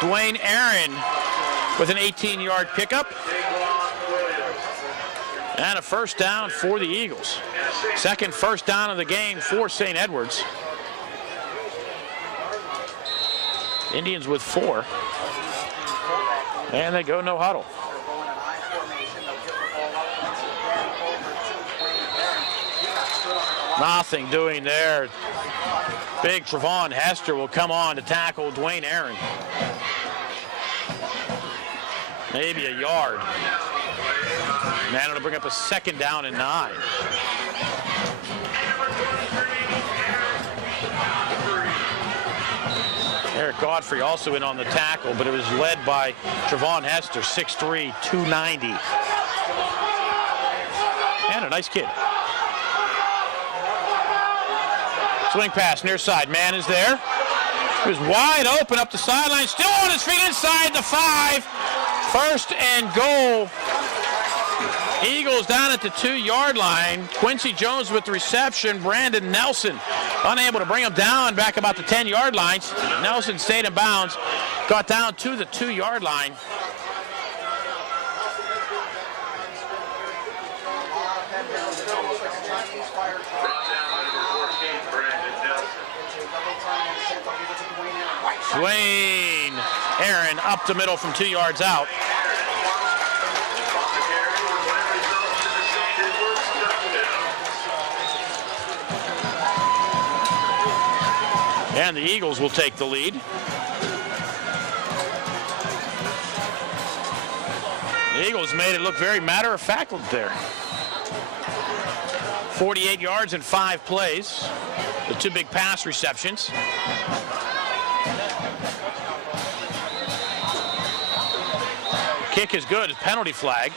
Dwayne Aaron with an 18-yard pickup. And a first down for the Eagles. Second first down of the game for St. Edwards. Indians with 4. And they go no huddle. Nothing doing there. Big Trevon Hester will come on to tackle Dwayne Aaron. Maybe a yard. Man, it'll bring up a 2nd down and 9. Eric Godfrey also in on the tackle, but it was led by Trevon Hester, 6'3", 290. And a nice kid. Swing pass near side. Man is there. He was wide open up the sideline. Still on his feet inside the 5. First and goal. Eagles down at the 2-yard line. Quincy Jones with the reception. Brandon Nelson unable to bring him down back about the 10-yard line. Nelson stayed in bounds. Got down to the 2-yard line. Dwayne Aaron up the middle from 2 yards out. And the Eagles will take the lead. The Eagles made it look very matter-of-fact there. 48 yards in 5 plays. The 2 big pass receptions. Kick is good. Penalty flag.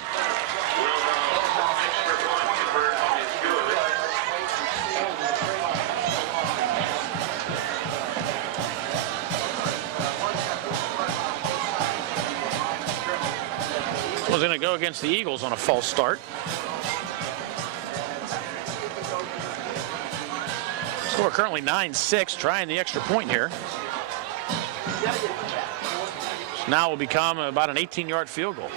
Was going to go against the Eagles on a false start. Score currently 9-6, trying the extra point here. Now will become about an 18-yard field goal.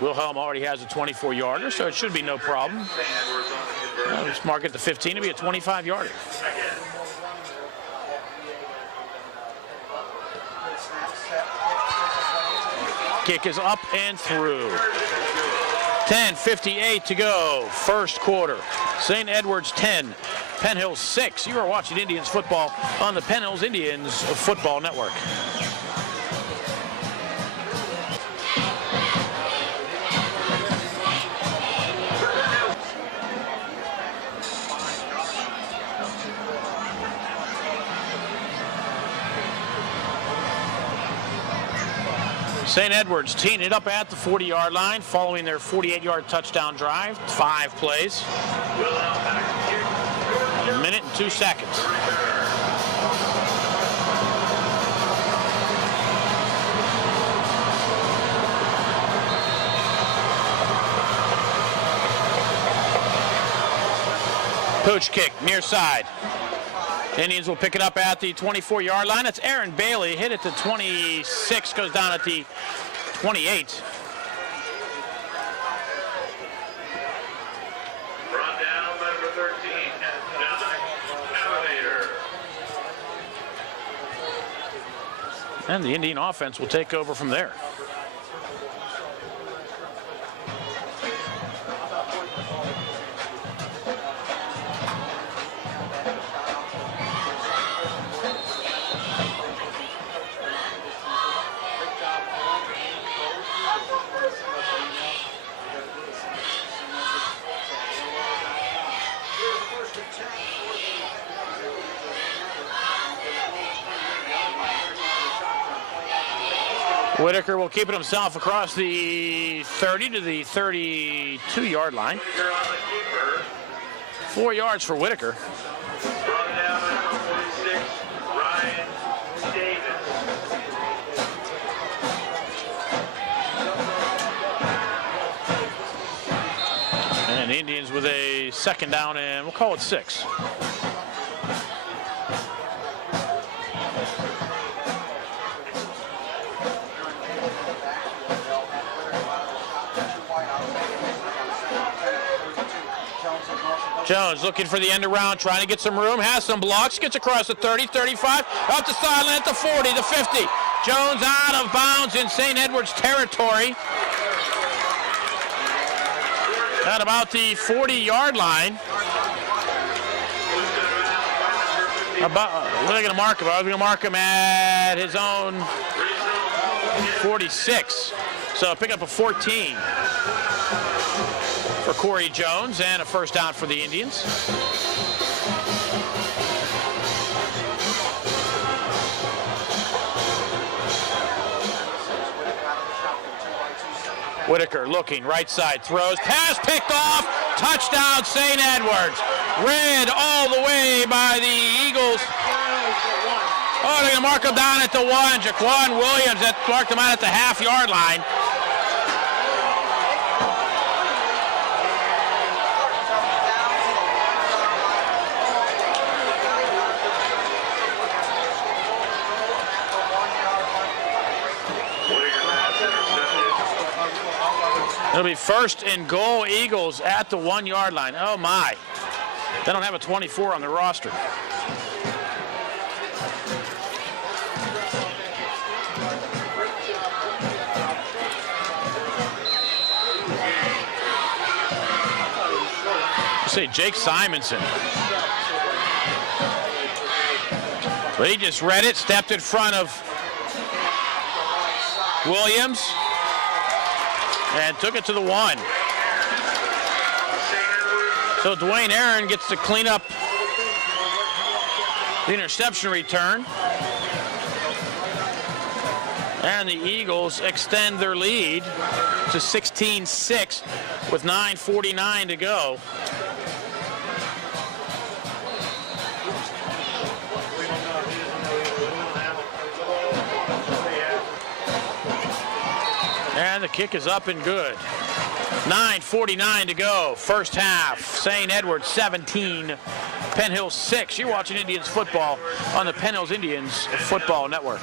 Wilhelm already has a 24-yarder, so it should be no problem. Let's mark it to 15 to be a 25-yarder. Kick is up and through. 10:58 to go, first quarter. St. Edward's 10, Penn Hills 6. You are watching Indians football on the Penn Hills Indians Football Network. St. Edward's teeing it up at the 40-yard line following their 48-yard touchdown drive. 5 plays. 1 minute and 2 seconds. Pooch kick near side. Indians will pick it up at the 24-yard line. That's Aaron Bailey. Hit at the 26, goes down at the 28. Brought down by number 13, Elevator. And the Indian offense will take over from there. Whitaker will keep it himself across the 30 to the 32-yard line. 4 yards for Whitaker. Brought down by number 46, Ryan Davis. And the Indians with a second down, and we'll call it 6. Jones looking for the end around, trying to get some room, has some blocks, gets across the 30, 35, up the sideline at the 40, the 50. Jones out of bounds in St. Edward's territory. At about the 40-yard line. What are they going to mark him? Are they going to mark him at his own 46? So pick up a 14 for Corey Jones and a first down for the Indians. Whitaker looking, right side, throws, pass picked off, touchdown St. Edwards. Read all the way by the Eagles. Oh, they're going to mark him down at the 1. Jaquan Williams that marked him out at the half-yard line. It'll be 1st and goal, Eagles at the 1-yard line. Oh my. They don't have a 24 on the roster. Say Jake Simonson. But he just read it, stepped in front of Williams, and took it to the 1. So Dwayne Aaron gets to clean up the interception return. And the Eagles extend their lead to 16-6 with 9:49 to go. And the kick is up and good. 9:49 to go, first half. St. Edward 17, Penn Hills 6. You're watching Indians football on the Penn Hills Indians Football Network.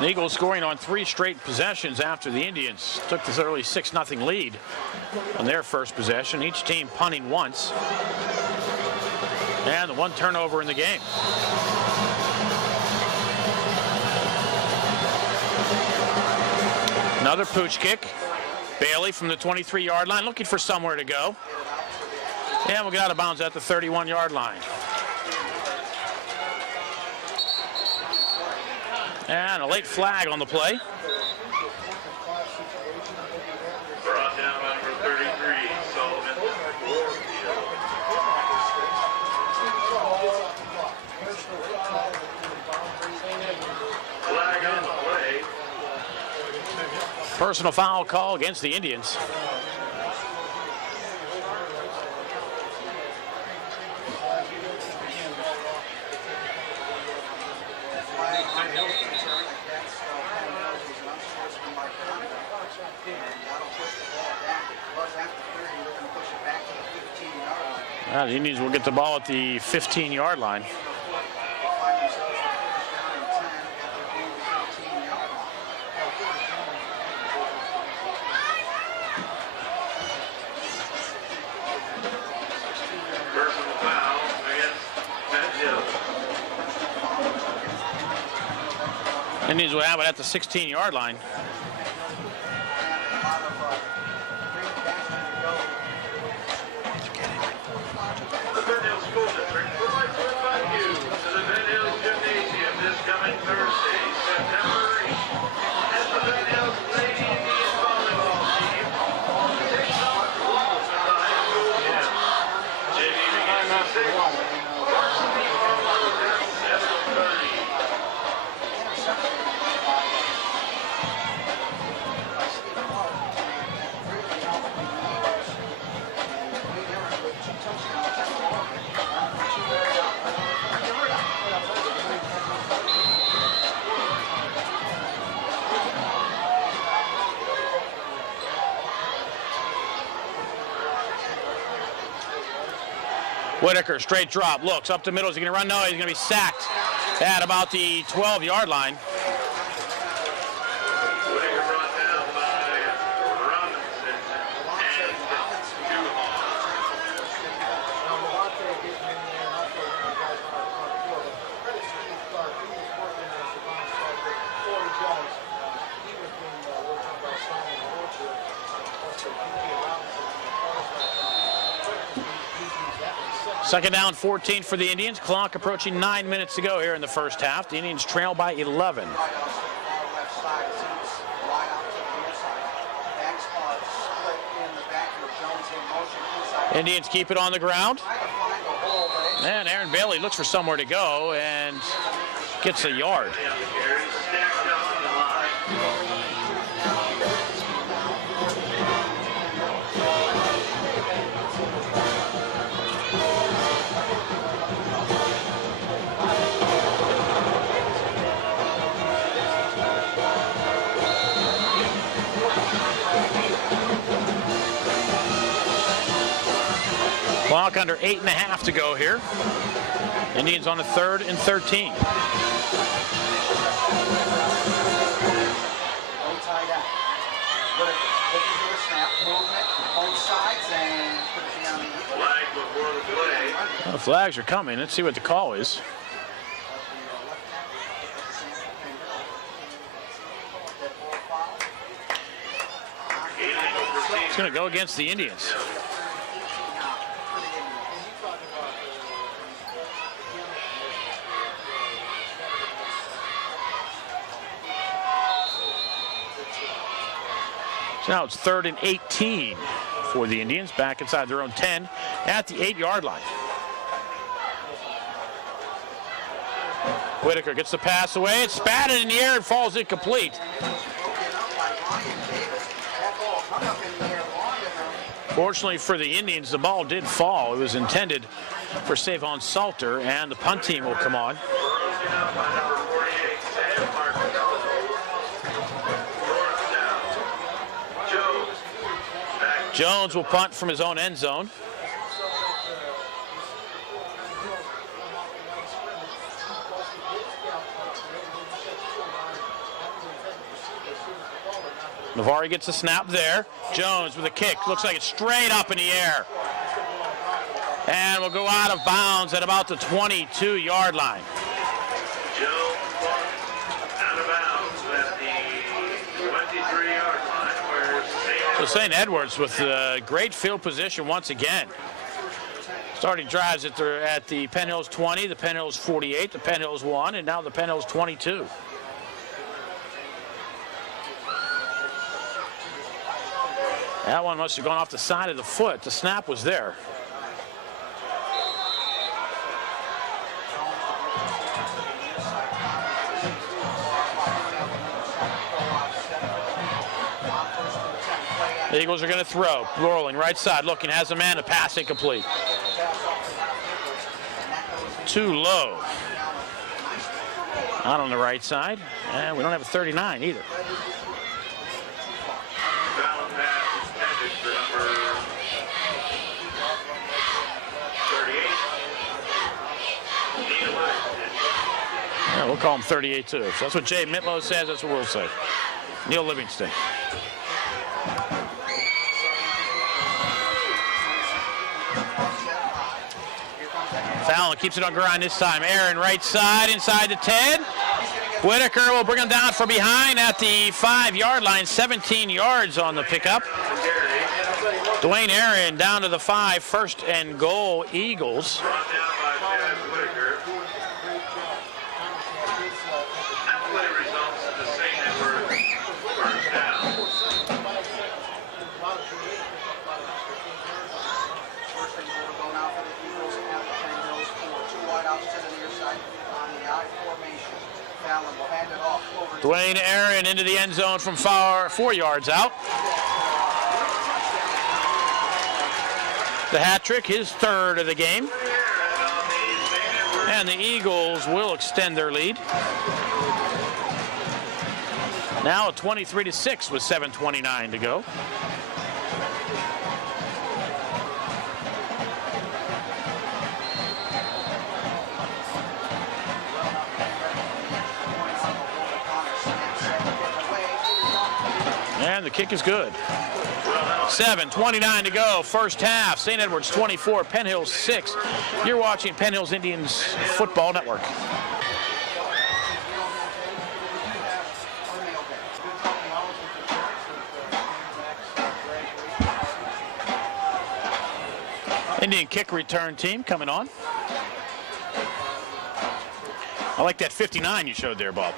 The Eagles scoring on 3 straight possessions after the Indians took this early 6-0 lead on their first possession. Each team punting once. And the 1 turnover in the game. Another pooch kick. Bailey from the 23-yard line looking for somewhere to go. And we'll get out of bounds at the 31-yard line. And a late flag on the play. Brought down by number 33, Sullivan. Flag on the play. Personal foul call against the Indians. The Indians will get the ball at the 15-yard line. Personal foul against Penn Hills. Indians will have it at the 16-yard line. The Penn Hills School District would like to invite you to the Penn Hills Gymnasium this coming Thursday, September 8th, as the Penn Hills Lady Indian Volleyball Team takes on the Wolves at the high school gym. JV begins at 6, varsity follows at 7:30. Whitaker, straight drop, looks up the middle. Is he going to run? No, he's going to be sacked at about the 12-yard line. Whitaker brought down by Robinson and Duhon. Second down, 14 for the Indians. Clock approaching 9 minutes to go here in the first half. The Indians trail by 11. Indians keep it on the ground. And Aaron Bailey looks for somewhere to go and gets a yard. Clock under 8.5 to go here. Indians on a 3rd and 13. The flags are coming. Let's see what the call is. It's going to go against the Indians. So now it's 3rd and 18 for the Indians, back inside their own 10 at the 8-yard line. Whitaker gets the pass away. It's spatted in the air and falls incomplete. Fortunately for the Indians, the ball did fall. It was intended for Savon Salter, and the punt team will come on. Jones will punt from his own end zone. Navari gets a snap there. Jones with a kick. Looks like it's straight up in the air. And will go out of bounds at about the 22-yard line. Jones out of bounds at the 23-yard line. So St. Edwards with great field position once again. Starting drives at the Penn Hills 20, the Penn Hills 48, the Penn Hills 1, and now the Penn Hills 22. That one must have gone off the side of the foot. The snap was there. The Eagles are going to throw. Rolling right side, looking, has a man, a pass incomplete. Too low. Out on the right side. And we don't have a 39 either. Yeah, we'll call him 38 too. So that's what Jay Mitlow says. That's what we'll say. Neil Livingston. Fallon keeps it on grind this time. Aaron right side inside the 10. Whitaker will bring him down from behind at the 5-yard line. 17 yards on the pickup. Dwayne Aaron down to the 5. 1st and goal, Eagles. Dwayne Aaron into the end zone from 4 yards out. The hat trick, his 3rd of the game. And the Eagles will extend their lead. Now a 23-6 with 7:29 to go. And the kick is good. 7:29 to go, first half. St. Edwards 24, Penn Hills 6. You're watching Penn Hills Indians Football Network. Indian kick return team coming on. I like that 59 you showed there, Bob.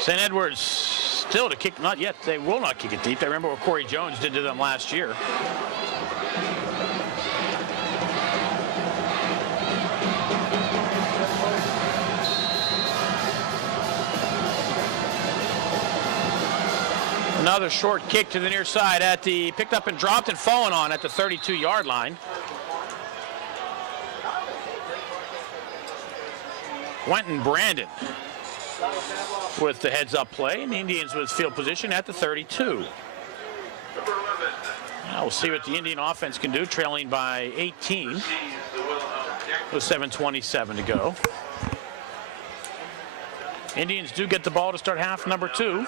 St. Edwards still to kick, not yet. They will not kick it deep. I remember what Corey Jones did to them last year. Another short kick to the near side at the, picked up and dropped and fallen on at the 32-yard line. Quentin Brandon with the heads-up play, and the Indians with field position at the 32. Now we'll see what the Indian offense can do, trailing by 18 with 7:27 to go. Indians do get the ball to start half number 2,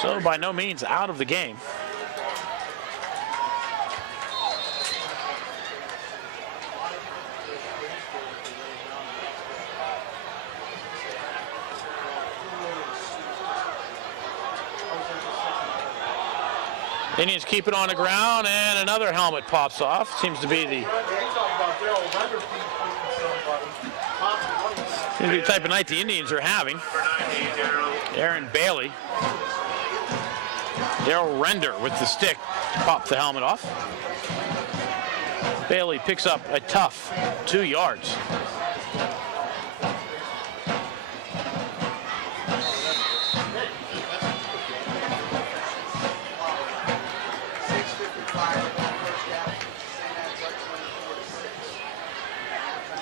so by no means out of the game. Indians keep it on the ground, and another helmet pops off. Seems to be the type of night the Indians are having. Aaron Bailey. Darrell Render with the stick to pop the helmet off. Bailey picks up a tough 2 yards.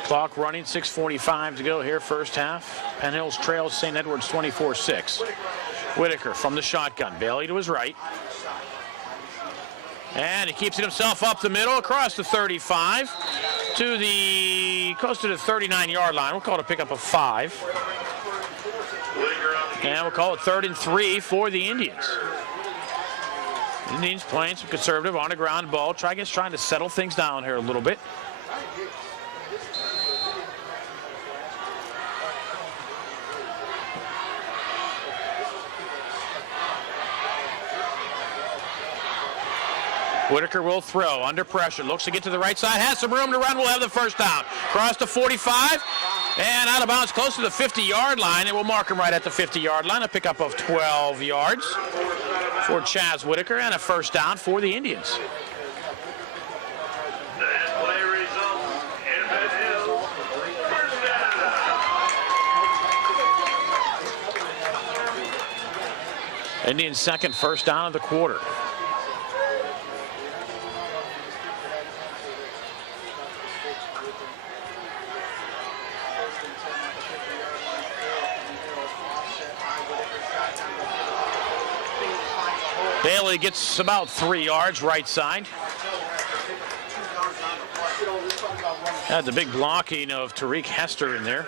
Clock running, 6:45 to go here, first half. Penn Hills trails St. Edwards 24-6. Whitaker from the shotgun. Bailey to his right. And he keeps it himself up the middle, across the 35 to the, close to the 39-yard line. We'll call it a pickup of 5. And we'll call it 3rd and 3 for the Indians. Indians playing some conservative on the ground ball. Trying to settle things down here a little bit. Whitaker will throw under pressure. Looks to get to the right side. Has some room to run. Will have the first down. Cross the 45 and out of bounds close to the 50-yard line. It will mark him right at the 50-yard line. A pickup of 12 yards for Chaz Whitaker and a first down for the Indians. That play results in Penn Hills. First down. Indians' second first down of the quarter. Bailey gets about 3 yards right side. Had the big blocking of Tariq Hester in there.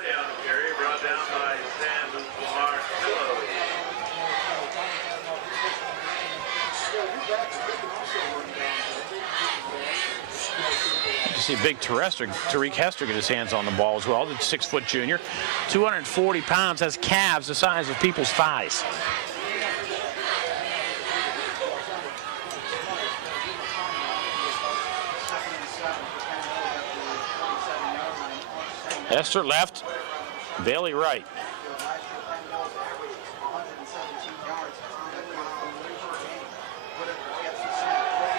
Brought down by Sam Martillo. You see big Tariq Hester get his hands on the ball as well. The 6-foot junior, 240 pounds, has calves the size of people's thighs. Hester left, Bailey right.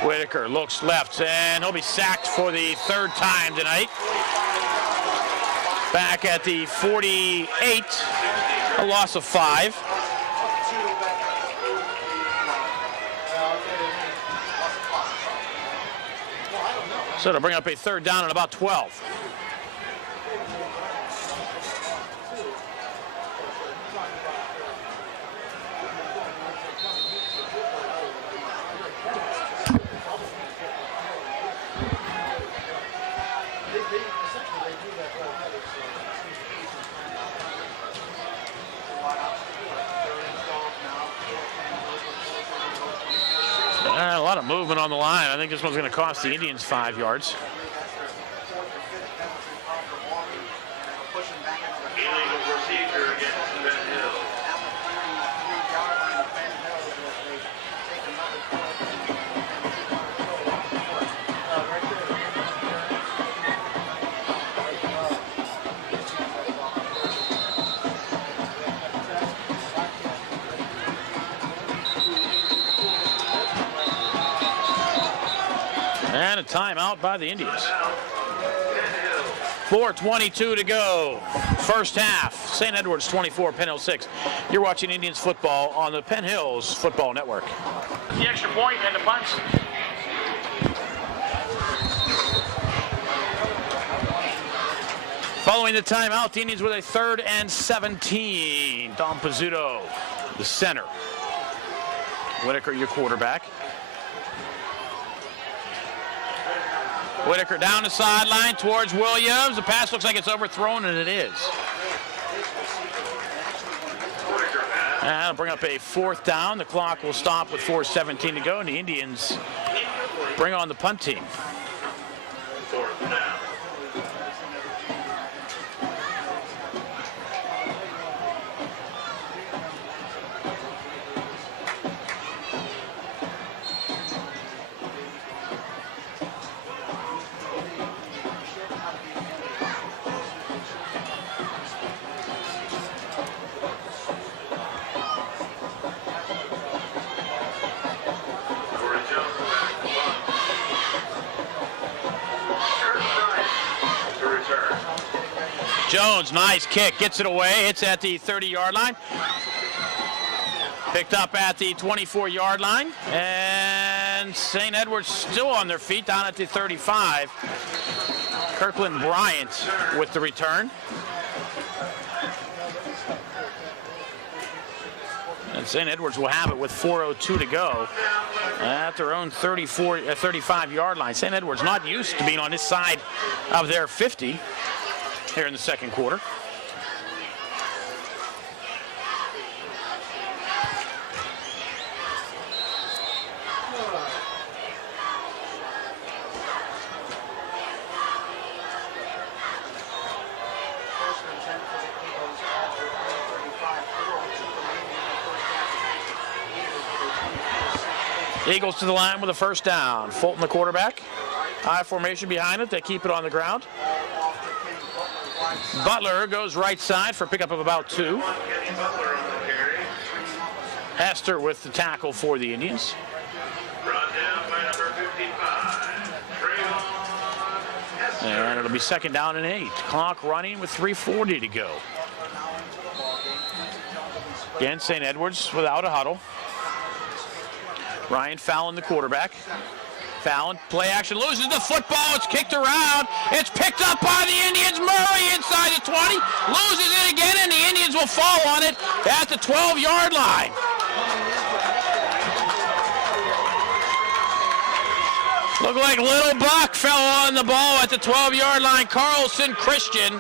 Whitaker looks left, and he'll be sacked for the 3rd time tonight. Back at the 48, a loss of 5. So to bring up a 3rd down at about 12. A lot of movement on the line. I think this one's going to cost the Indians 5 yards. Illegal procedure against Penn Hills. And a timeout by the Indians. 4:22 to go. First half. St. Edward's 24, Penn Hills 6. You're watching Indians football on the Penn Hills Football Network. The extra point and the punts. Following the timeout, the Indians with a 3rd and 17. Dom Pizzuto, the center. Whitaker, your quarterback. Whitaker down the sideline towards Williams. The pass looks like it's overthrown, and it is. And that'll bring up a 4th down. The clock will stop with 4:17 to go, and the Indians bring on the punt team. Jones, nice kick, gets it away, hits at the 30-yard line. Picked up at the 24-yard line, and St. Edward's still on their feet down at the 35. Kirkland Bryant with the return. And St. Edward's will have it with 4:02 to go at their own 35-yard line. St. Edward's not used to being on this side of their 50 here in the second quarter. Eagles to the line with a 1st down. Fulton, the quarterback. High formation behind it. They keep it on the ground. Butler goes right side for a pickup of about 2. Hester with the tackle for the Indians. And it'll be 2nd down and 8. Clock running with 3:40 to go. Again, St. Edward's without a huddle. Ryan Fallon, the quarterback. Fallon, play action, loses the football. It's kicked around. It's picked up by the Indians. Murray inside the 20. Loses it again, and the Indians will fall on it at the 12-yard line. Looked like Little Buck fell on the ball at the 12-yard line. Carlson Christian.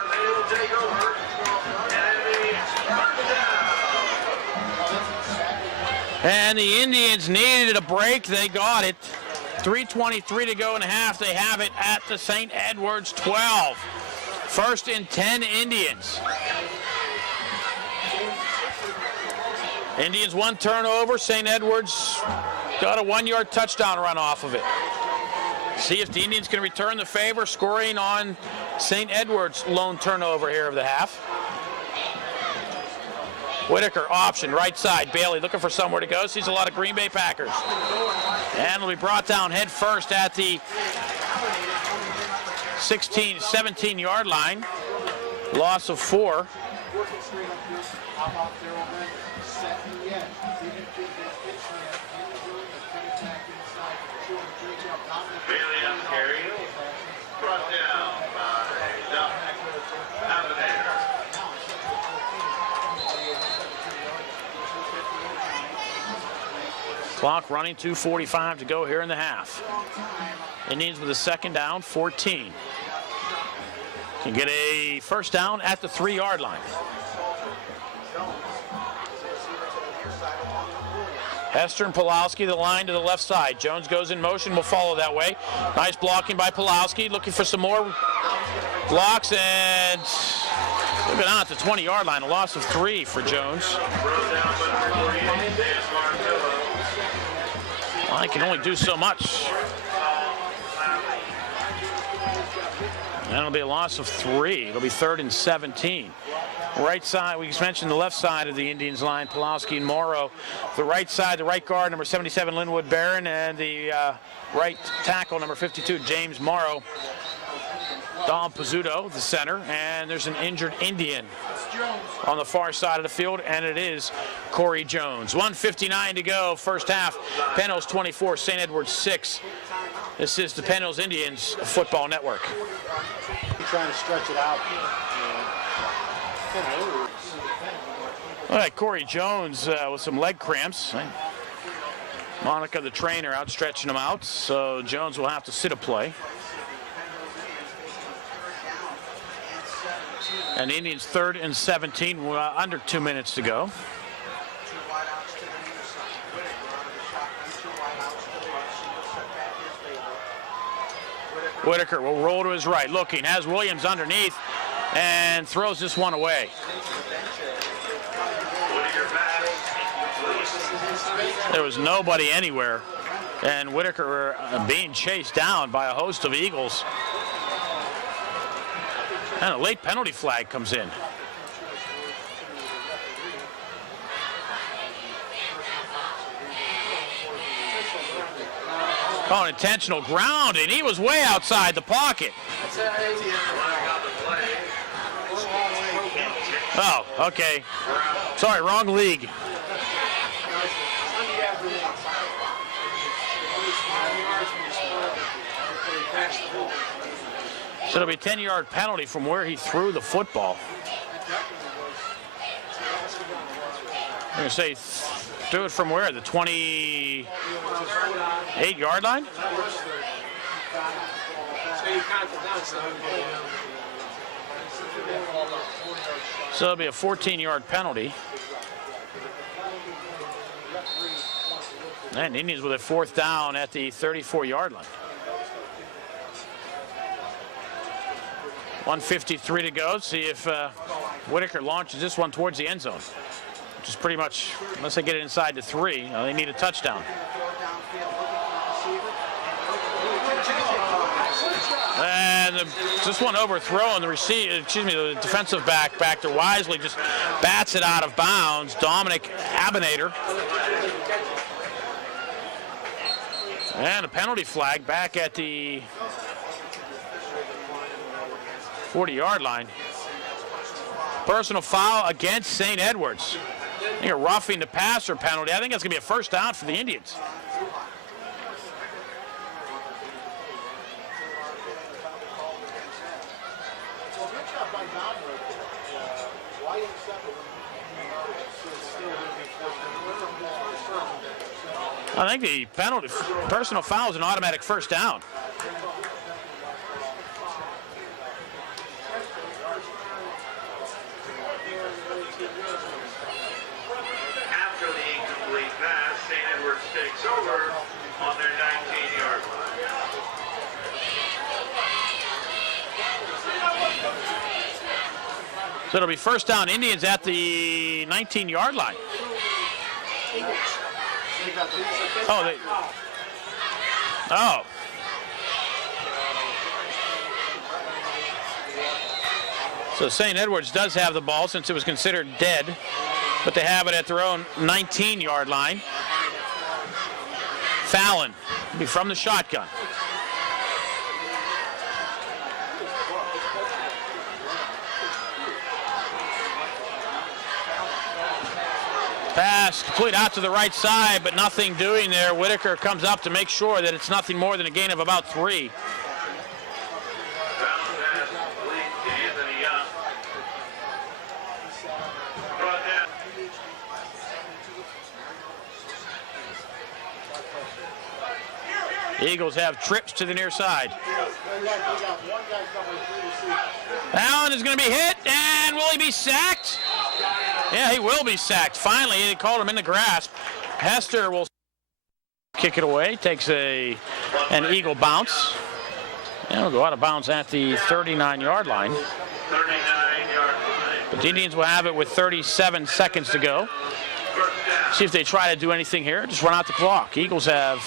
And the Indians needed a break. They got it. 3:23 to go in the half. They have it at the St. Edward's 12. 1st and 10 Indians. Indians 1 turnover. St. Edward's got a 1-yard touchdown run off of it. See if the Indians can return the favor, scoring on St. Edward's lone turnover here of the half. Whitaker option, right side. Bailey looking for somewhere to go. Sees a lot of Green Bay Packers. And will be brought down head first at the 17-yard line. Loss of 4. Bailey on the carry. Brought down by Dominator. Clock running, 2:45 to go here in the half. Indians with a 2nd down, 14. Can get a 1st down at the 3-yard line. Hester and Pulowski, the line to the left side. Jones goes in motion, will follow that way. Nice blocking by Pulowski, looking for some more blocks, and looking out at the 20-yard line, a loss of 3 for Jones. Well, he can only do so much. That'll be a loss of 3. It'll be 3rd and 17. Right side, we just mentioned the left side of the Indians line, Pulowski and Morrow. The right side, the right guard, number 77, Linwood Barron, and the right tackle, number 52, James Morrow. Dom Pizzuto, the center, and there's an injured Indian on the far side of the field, and it is Corey Jones. 1:59 to go, first half. Penn Hills 24, St. Edward's 6. This is the Penn Hills Indians Football Network. Trying to stretch it out. All right, Corey Jones with some leg cramps. Monica, the trainer, out stretching him out, so Jones will have to sit a play. And the Indians 3rd and 17, under 2 minutes to go. Whitaker will roll to his right, looking, has Williams underneath, and throws this one away. There was nobody anywhere, and Whitaker being chased down by a host of Eagles. And a late penalty flag comes in. Oh, an intentional grounding. He was way outside the pocket. Oh, okay. Sorry, wrong league. So it'll be a 10-yard penalty from where he threw the football. I'm going to say threw it from where? The 28-yard line? So it'll be a 14-yard penalty. And Indians with a 4th down at the 34-yard line. 1:53 to go. See if Whitaker launches this one towards the end zone, which is pretty much, unless they get it inside the 3, they need a touchdown. And this one overthrown. The defensive back there wisely just bats it out of bounds. Dominic Abinator. And a penalty flag back at the 40-yard line. Personal foul against St. Edward's. I think a roughing the passer penalty. I think that's going to be a first down for the Indians. I think the personal foul is an automatic first down. After the incomplete pass, St. Edward's takes over on their 19-yard line. So it'll be first down, Indians at the 19-yard line. Oh. So St. Edward's does have the ball since it was considered dead, but they have it at their own 19-yard line. Fallon will be from the shotgun. Pass complete out to the right side, but nothing doing there. Whitaker comes up to make sure that it's nothing more than a gain of about 3. Eagles have trips to the near side. Allen is going to be hit, and will he be sacked? Yeah, he will be sacked. Finally, they called him in the grasp. Hester will kick it away, takes an Eagle bounce. And will go out of bounds at the 39-yard line. 39-yard line. But the Indians will have it with 37 seconds to go. See if they try to do anything here. Just run out the clock. Eagles have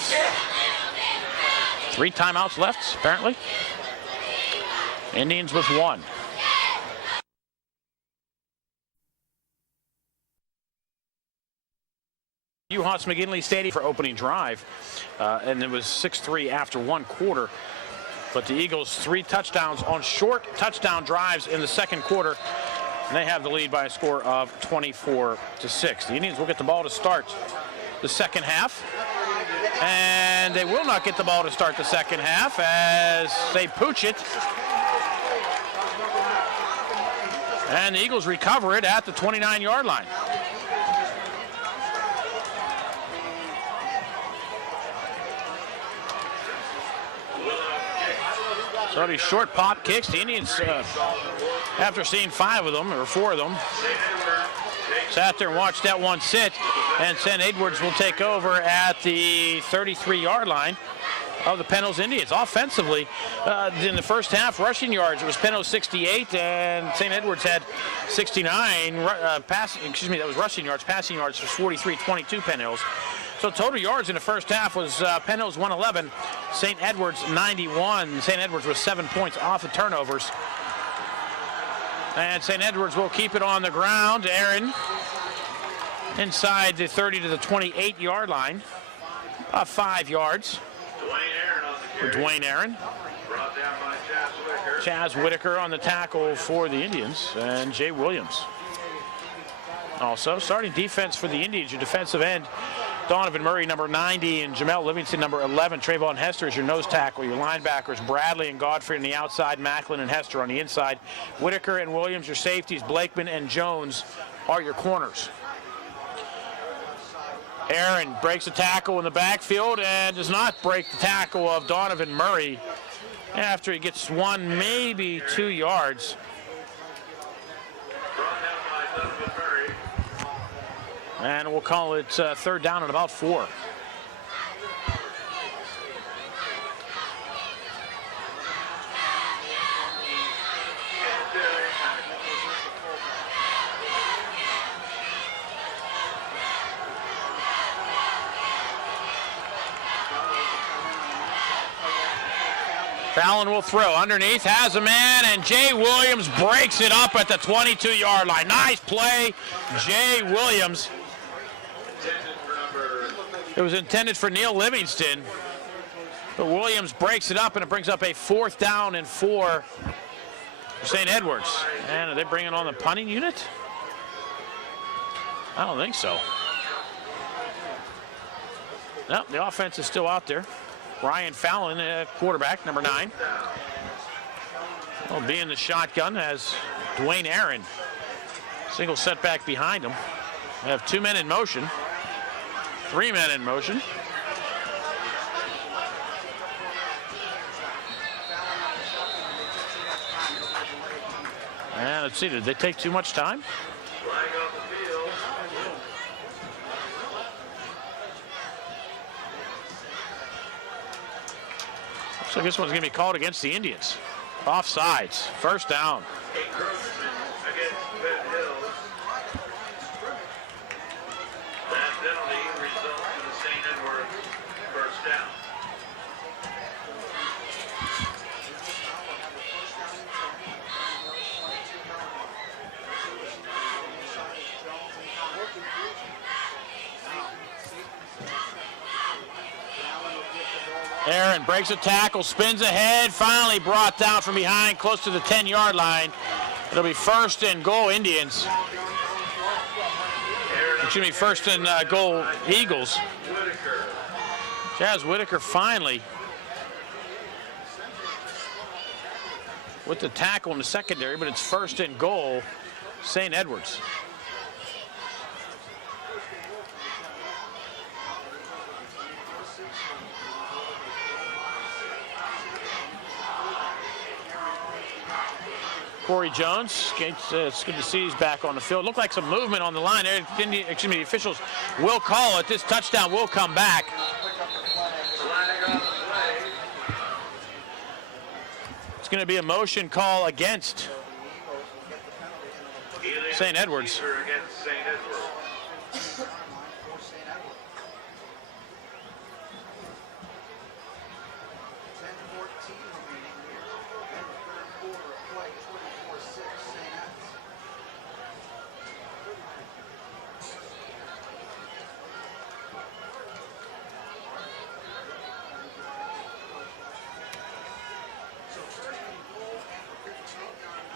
3 timeouts left, apparently. Indians with 1. Uhas McGinley Stadium for opening drive, and it was 6-3 after one quarter. But the Eagles 3 touchdowns on short touchdown drives in the second quarter, and they have the lead by a score of 24-6. The Indians will get the ball to start the second half, and they will not get the ball to start the second half as they pooch it. And the Eagles recover it at the 29-yard line. So these short pop kicks, the Indians, after seeing 5 of them, or 4 of them, sat there and watched that one sit, and St. Edwards will take over at the 33-yard line of the Penn Hills Indians. Offensively, in the first half, rushing yards, it was Penn Hills 68, and St. Edwards had 69. That was rushing yards. Passing yards was 43-22 Penn Hills. So total yards in the first half was Penn Hills 111, St. Edwards 91. St. Edwards was 7 points off of turnovers. And St. Edwards will keep it on the ground. Aaron inside the 30 to the 28-yard line. 5 yards for Dwayne Aaron. Brought down by Chaz Whitaker. Chaz Whitaker on the tackle for the Indians, and Jay Williams. Also, starting defense for the Indians, your defensive end, Donovan Murray, number 90, and Jamel Livingston, number 11. Trayvon Hester is your nose tackle. Your linebackers, Bradley and Godfrey on the outside, Macklin and Hester on the inside. Whitaker and Williams, your safeties. Blakeman and Jones are your corners. Aaron breaks a tackle in the backfield and does not break the tackle of Donovan Murray after he gets 1, maybe 2 yards. Brought down by Donovan Murray. And we'll call it third down and about 4. Fallon will throw underneath, has a man, and Jay Williams breaks it up at the 22-yard line. Nice play, Jay Williams. It was intended for Neil Livingston, but Williams breaks it up, and it brings up a 4th down and 4 for St. Edwards. And are they bringing on the punting unit? I don't think so. No, the offense is still out there. Ryan Fallon, quarterback, number 9. Will be in the shotgun as Dwayne Aaron. Single setback behind him. We have 2 men in motion. 3 men in motion. And let's see, did they take too much time? Flag on the field. Looks like this one's going to be called against the Indians. Offsides. First down. Encroachment against Penn Hills. That penalty results in the St. Edward first down. Aaron breaks a tackle, spins ahead, finally brought down from behind, close to the 10-yard line. It'll be first and goal Indians. Excuse me, first and goal Eagles. Chaz Whitaker finally with the tackle in the secondary, but it's first and goal St. Edwards. Corey Jones, it's good to see he's back on the field. Looked like some movement on the line there. The officials will call it. This touchdown will come back. It's going to be a motion call against St. Edwards. Against St. Edward.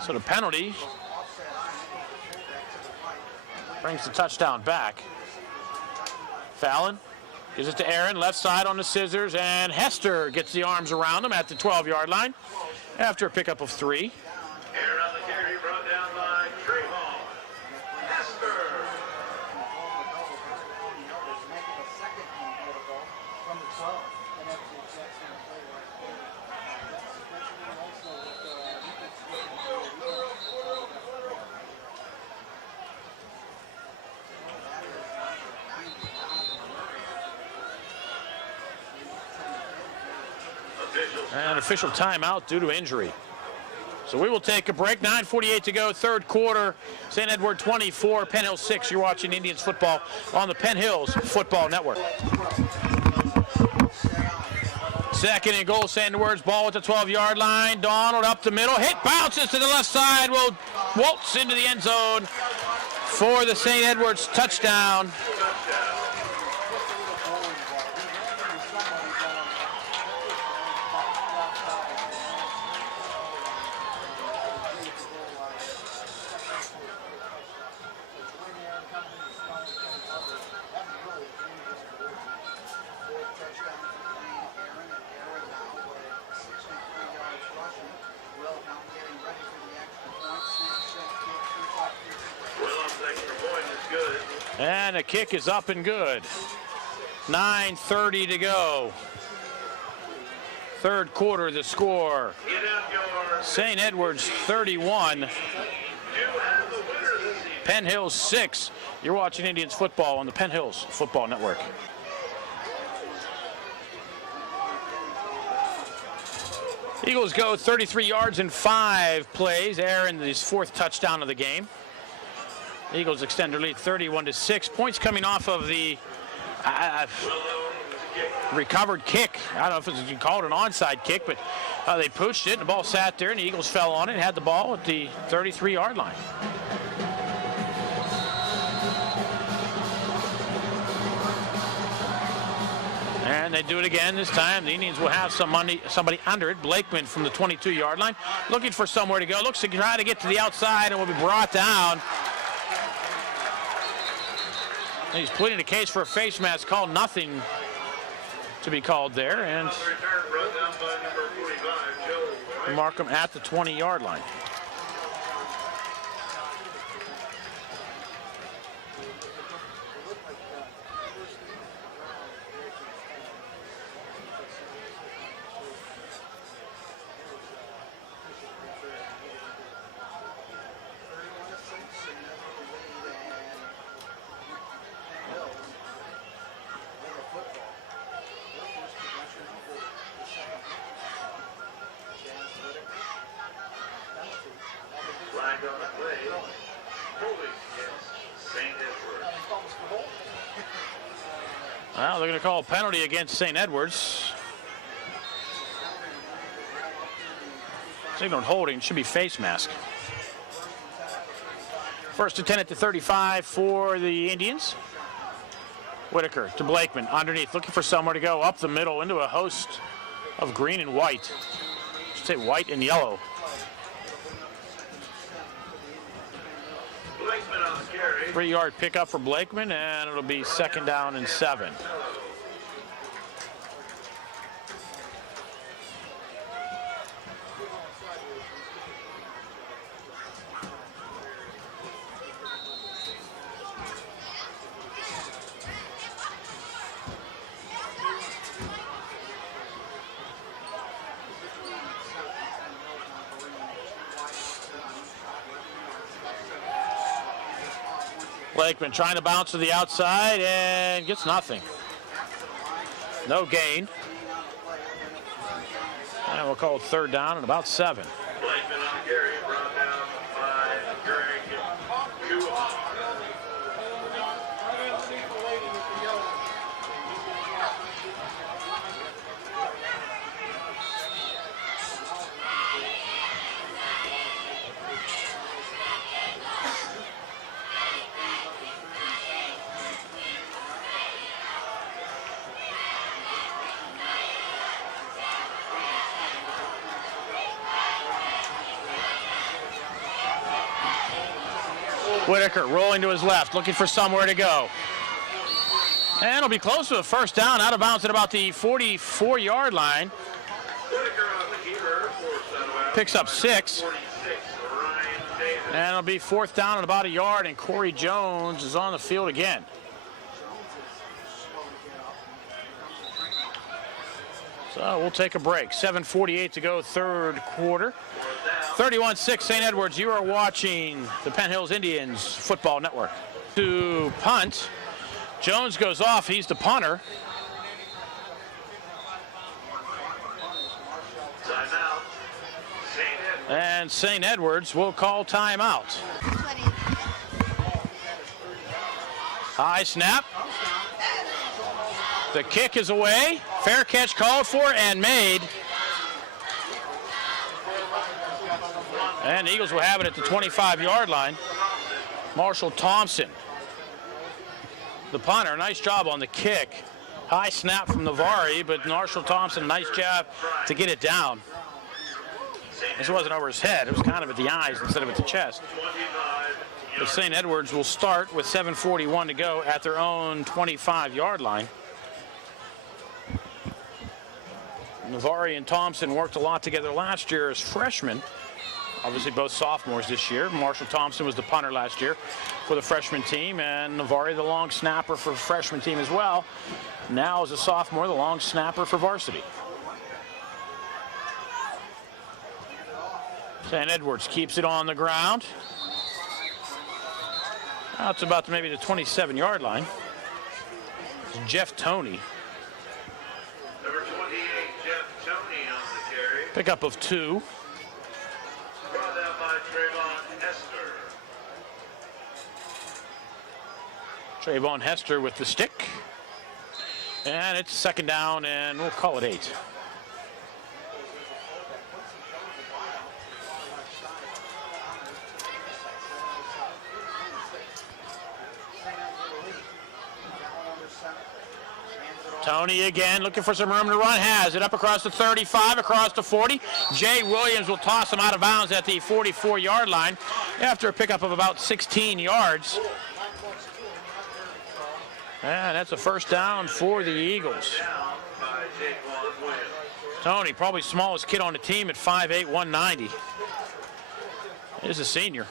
So the penalty brings the touchdown back. Fallon gives it to Aaron, left side on the scissors, and Hester gets the arms around him at the 12-yard line after a pickup of 3. Aaron on the carry, brought down by Trayvon Hester. An official timeout due to injury. So we will take a break. 9:48 to go, third quarter. St. Edward 24, Penn Hills 6. You're watching Indians football on the Penn Hills Football Network. Second and goal, St. Edward's ball at the 12-yard line. Donald up the middle, hit, bounces to the left side, will waltz into the end zone for the St. Edward's touchdown. And the kick is up and good. 9:30 to go. Third quarter, the score. St. Edward's 31. Penn Hills 6. You're watching Indians football on the Penn Hills Football Network. Eagles go 33 yards in 5 plays. Aaron, his 4th touchdown of the game. Eagles extend their lead 31-6. Points coming off of the recovered kick. I don't know if you call it an onside kick, but they pooched it, and the ball sat there, and the Eagles fell on it and had the ball at the 33-yard line. And they do it again this time. The Indians will have somebody under it. Blakeman from the 22-yard line, looking for somewhere to go. Looks to try to get to the outside and will be brought down. He's pleading a case for a face mask call. Nothing to be called there. And mark him at the 20-yard line. Well, they're going to call a penalty against St. Edwards. Signaled holding, should be face mask. First and 10 at the 35 for the Indians. Whitaker to Blakeman underneath, looking for somewhere to go up the middle into a host of green and white. I should say white and yellow. 3-yard pickup for Blakeman, and it'll be 2nd down and 7. Blakeman trying to bounce to the outside and gets nothing. No gain. And we'll call it 3rd down and about 7. Blakeman on the carry, brought down by Greg Guha. Whitaker rolling to his left, looking for somewhere to go. And it'll be close to a first down, out of bounds at about the 44-yard line. Picks up 6. And it'll be fourth down at about a yard, and Corey Jones is on the field again. So we'll take a break. 7:48 to go, third quarter. 31-6 St. Edwards. You are watching the Penn Hills Indians Football Network. To punt. Jones goes off. He's the punter. Timeout. And St. Edwards will call timeout. High snap. The kick is away. Fair catch called for and made. And the Eagles will have it at the 25-yard line. Marshall Thompson, the punter, nice job on the kick. High snap from Navari, but Marshall Thompson, nice job to get it down. This wasn't over his head. It was kind of at the eyes instead of at the chest. But St. Edwards will start with 7:41 to go at their own 25-yard line. Navari and Thompson worked a lot together last year as freshmen. Obviously both sophomores this year. Marshall Thompson was the punter last year for the freshman team, and Navari the long snapper for the freshman team as well. Now as a sophomore, the long snapper for varsity. St. Edwards keeps it on the ground. Now it's about maybe the 27-yard line. Jeff Toney. Number 28, Jeff Toney on the carry. Pickup of 2. Brought down by Trayvon Hester. Trayvon Hester with the stick. And it's second down, and we'll call it 8. Toney again looking for some room to run. Has it up across the 35, across the 40. Jay Williams will toss him out of bounds at the 44-yard line after a pickup of about 16 yards. And that's a first down for the Eagles. Toney, probably smallest kid on the team at 5'8", 190. He's a senior.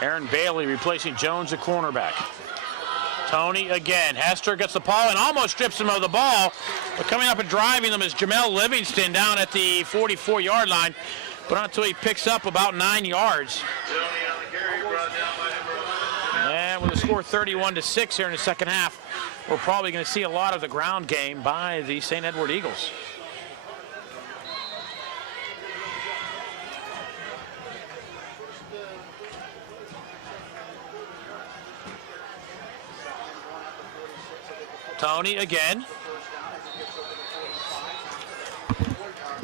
Aaron Bailey replacing Jones at cornerback. Toney again. Hester gets the ball and almost strips him of the ball. But coming up and driving them is Jamel Livingston down at the 44-yard line. But not until he picks up about 9 yards. And with the score 31-6 here in the second half, we're probably going to see a lot of the ground game by the St. Edward Eagles. Toney again.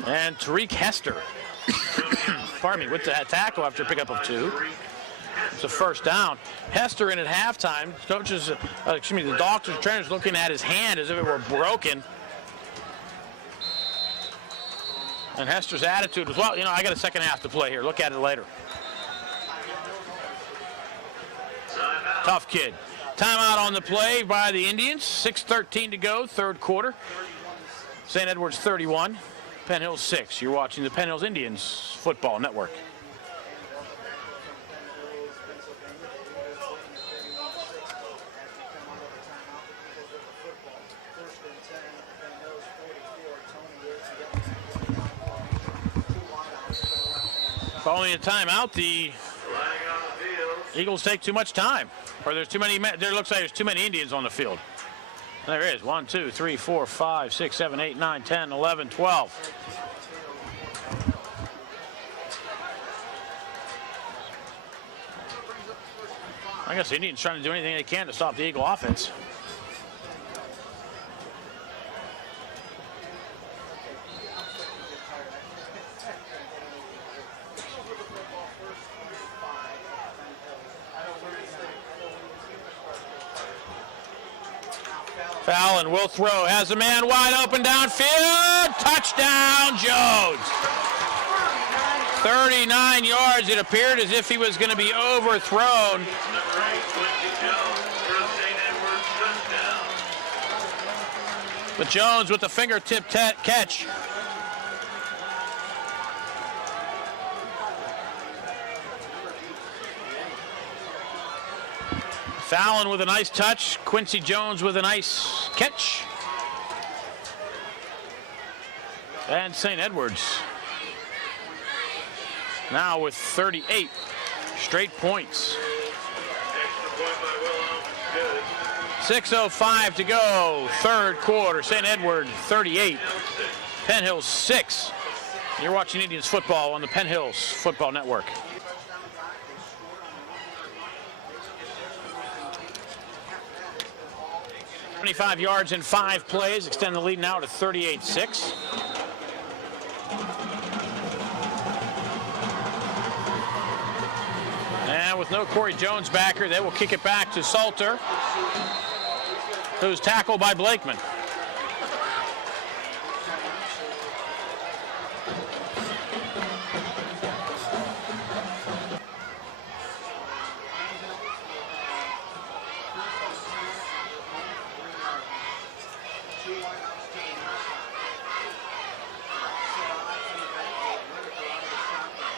And Tariq Hester, pardon me, with the tackle after a pickup of 2. It's a first down. Hester in at halftime. Coaches, the doctor's trainer's looking at his hand as if it were broken. And Hester's attitude was, well, I got a second half to play here. Look at it later. Tough kid. Timeout on the play by the Indians. 6:13 to go, third quarter. St. Edwards 31, Penn Hills 6. You're watching the Penn Hills Indians Football Network. Following a timeout, the Eagles take too much time. Or there's too many, there looks like there's too many Indians on the field. There is 1, 2, 3, 4, 5, 6, 7, 8, 9, 10, 11, 12. I guess the Indians trying to do anything they can to stop the Eagle offense. Fallon will throw, has a man wide open downfield. Touchdown, Jones. 39 yards. It appeared as if he was going to be overthrown. But Jones with the fingertip catch. Fallon with a nice touch. Quincy Jones with a nice catch. And St. Edwards now with 38 straight points. 6:05 to go, third quarter. St. Edward 38, Penn Hills 6. You're watching Indians football on the Penn Hills Football Network. $25 yards in 5 plays, extend the lead now to 38-6. And with no Corey Jones backer, they will kick it back to Salter, who's tackled by Blakeman.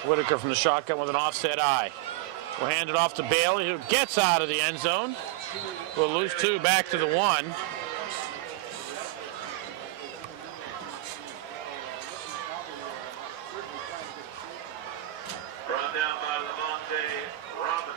Whitaker from the shotgun with an offset eye. We'll hand it off to Bailey, who gets out of the end zone. We'll lose 2 back to the 1. Brought down by Lamonte Robbins.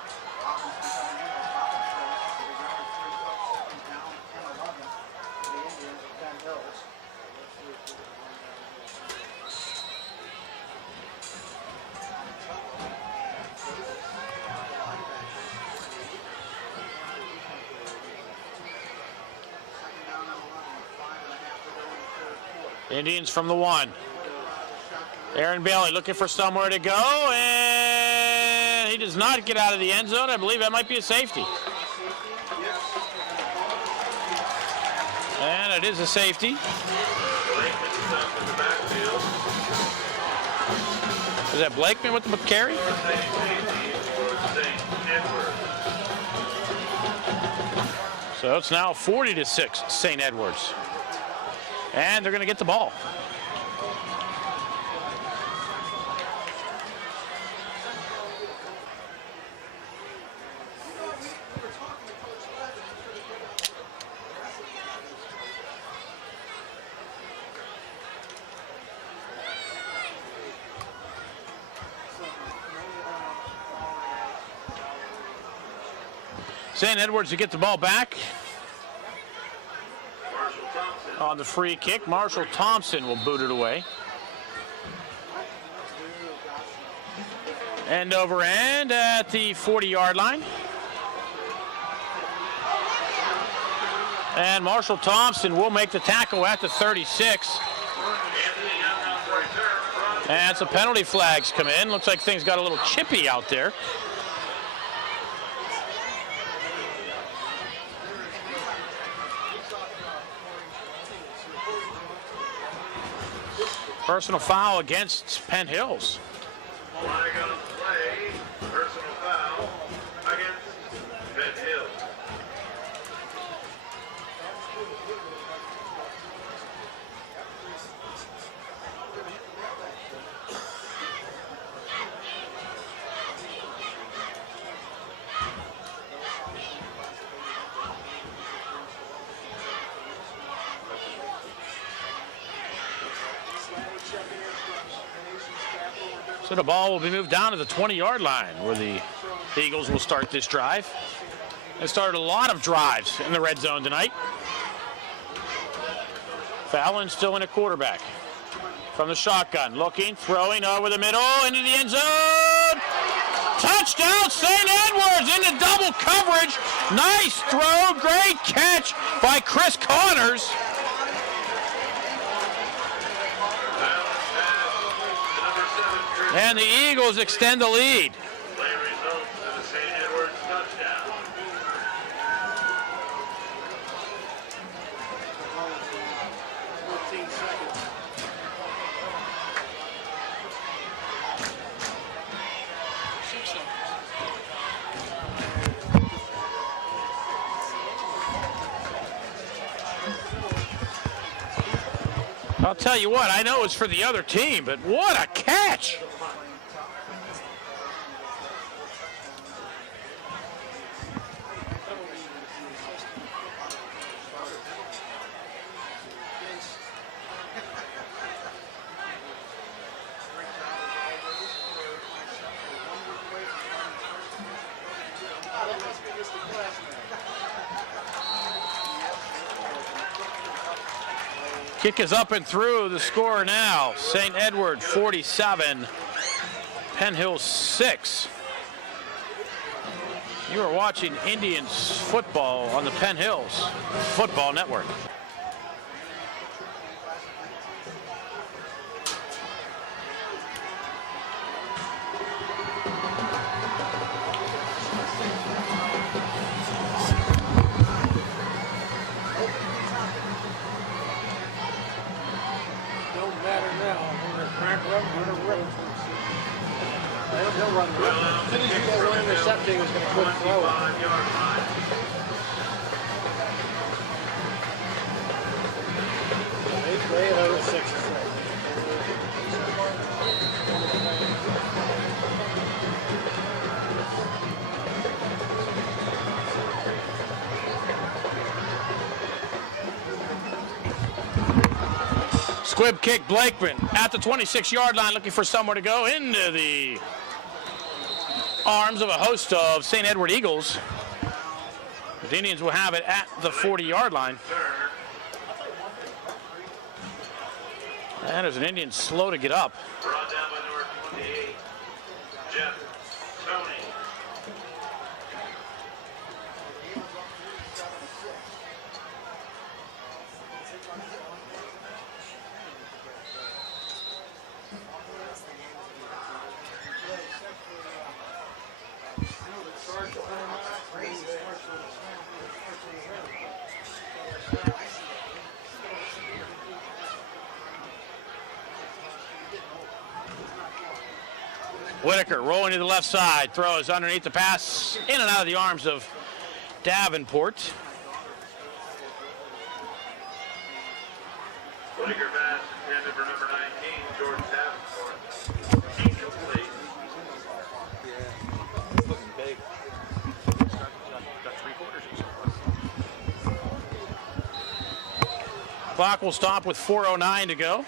Indians from the 1. Aaron Bailey looking for somewhere to go, and he does not get out of the end zone. I believe that might be a safety. And it is a safety. Is that Blakeman with the carry? So it's now 40-6, St. Edwards. And they're going to get the ball. St. Edwards to get the ball back. On the free kick, Marshall Thompson will boot it away. End over end at the 40-yard line. And Marshall Thompson will make the tackle at the 36. And some penalty flags come in. Looks like things got a little chippy out there. Personal foul against Penn Hills. Flag on play. Personal foul against Penn Hills. So the ball will be moved down to the 20-yard line where the Eagles will start this drive. They started a lot of drives in the red zone tonight. Fallon still in a quarterback. From the shotgun, looking, throwing over the middle, into the end zone. Touchdown, St. Edwards into double coverage. Nice throw, great catch by Chris Connors. And the Eagles extend the lead. Play results of the St. Edwards touchdown. I'll tell you what, I know it's for the other team, but what a catch! Kick is up and through. The score now, St. Edward 47, Penn Hills 6. You are watching Indians football on the Penn Hills Football Network. He'll run. As soon as you get one intercepting, he's going to quit throwing. Way at over 6. Squib kick, Blakeman at the 26-yard line, looking for somewhere to go into the arms of a host of St. Edward Eagles. The Indians will have it at the 40-yard line. And there's an Indian slow to get up. Brought down by number 28, Jeff Tony. Whitaker rolling to the left side, throws underneath the pass, in and out of the arms of Davenport. Whitaker pass intended for number 19, Jordan Davenport. Incomplete. Clock will stop with 4:09 to go.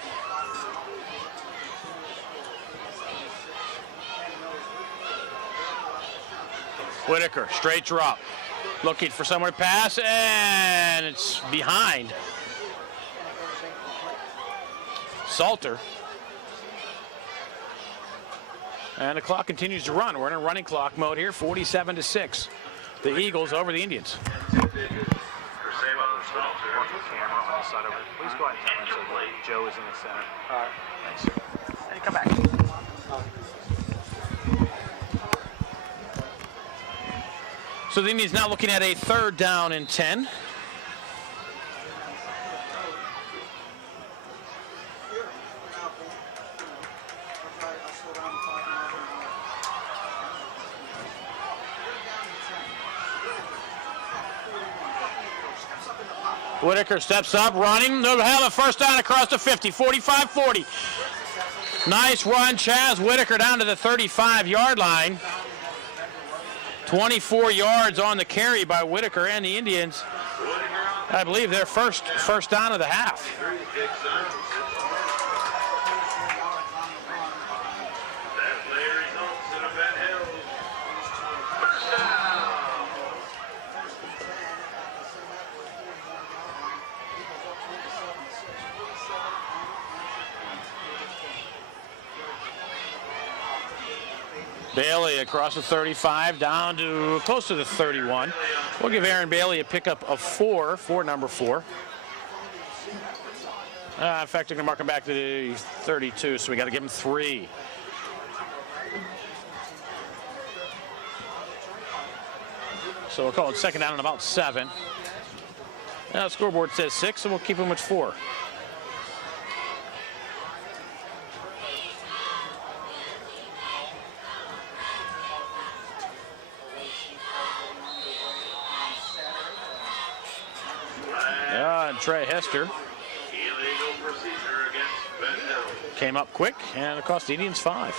Whitaker, straight drop, looking for somewhere to pass, and it's behind Salter. And the clock continues to run. We're in a running clock mode here, 47-6. The Eagles over the Indians. Please go ahead and tell him so Joe is in the center. All right. Thanks. And come back. So the Indians now looking at a 3rd down and 10. Whitaker steps up, running. They'll have a first down across the 50, 45-40. Nice run, Chaz Whitaker down to the 35-yard line. 24 yards on the carry by Whitaker and the Indians. I believe their first down of the half. That play results in a Penn Hills first down. Bailey across the 35, down to close to the 31. We'll give Aaron Bailey a pickup of 4 for number 4. In fact, they're going to mark him back to the 32, so we got to give him 3. So we'll call it second down and about 7. Now the scoreboard says 6, so we'll keep him at 4. Trey Hester. Illegal procedure Came up quick, and it cost the Indians 5.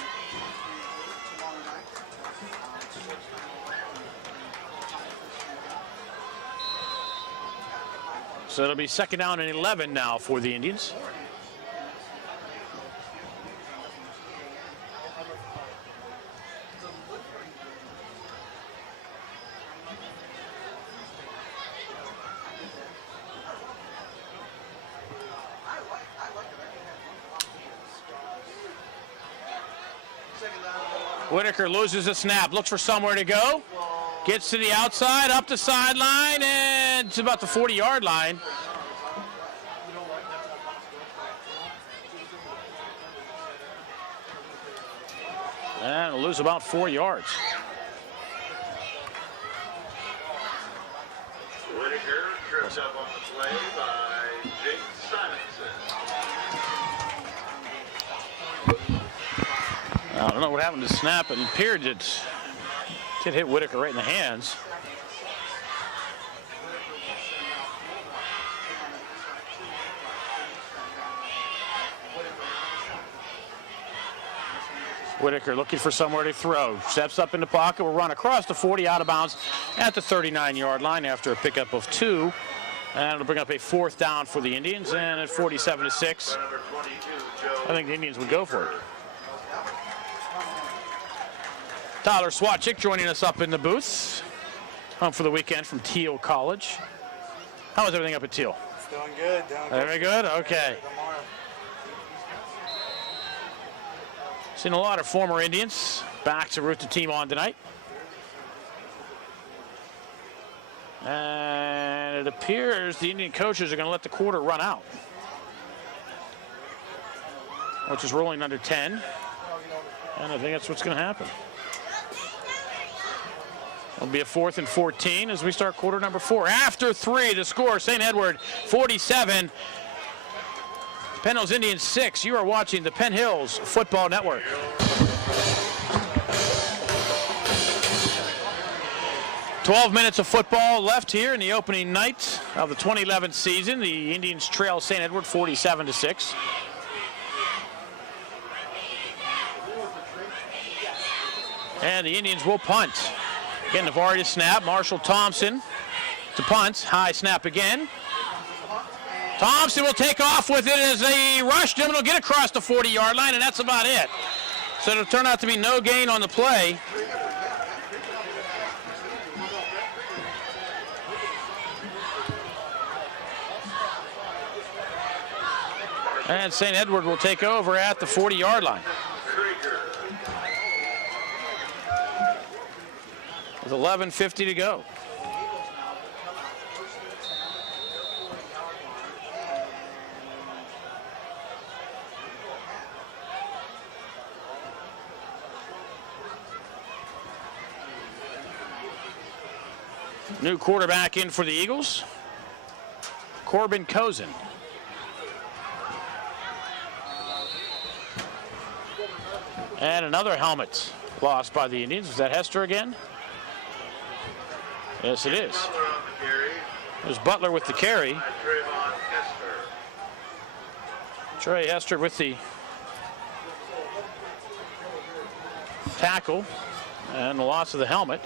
So it'll be 2nd down and 11 now for the Indians. Whitaker loses a snap, looks for somewhere to go. Gets to the outside, up the sideline, and it's about the 40-yard line. And will lose about 4 yards. Whitaker tripped up on the play by Jake Simonson. I don't know what happened to snap. It appeared it did hit Whitaker right in the hands. Whitaker looking for somewhere to throw. Steps up in the pocket, will run across the 40, out of bounds at the 39-yard line after a pickup of 2. And it'll bring up a 4th down for the Indians. And at 47-6, I think the Indians would go for it. Tyler Swatchik joining us up in the booth. Home for the weekend from Teal College. How is everything up at Teal? It's doing good. Very good? Okay. Seen a lot of former Indians back to root the team on tonight. And it appears the Indian coaches are going to let the quarter run out, which is rolling under 10. And I think that's what's going to happen. It'll be a 4th and 14 as we start quarter number 4. After 3, the score, St. Edward 47, Penn Hills Indians 6. You are watching the Penn Hills Football Network. "12 minutes of football left here in the opening night of the 2011 season. The Indians trail St. Edward 47-6. And the Indians will punt. Again, Navarre to snap. Marshall Thompson to punt. High snap again. Thompson will take off with it as they rush him. It'll get across the 40-yard line, and that's about it. So it'll turn out to be no gain on the play. And St. Edward will take over at the 40-yard line. With 11:50 to go. New quarterback in for the Eagles, Corbin Cozen. And another helmet lost by the Indians. Is that Hester again? Yes, it is. There's Butler with the carry. Trey Hester with the tackle and the loss of the helmet.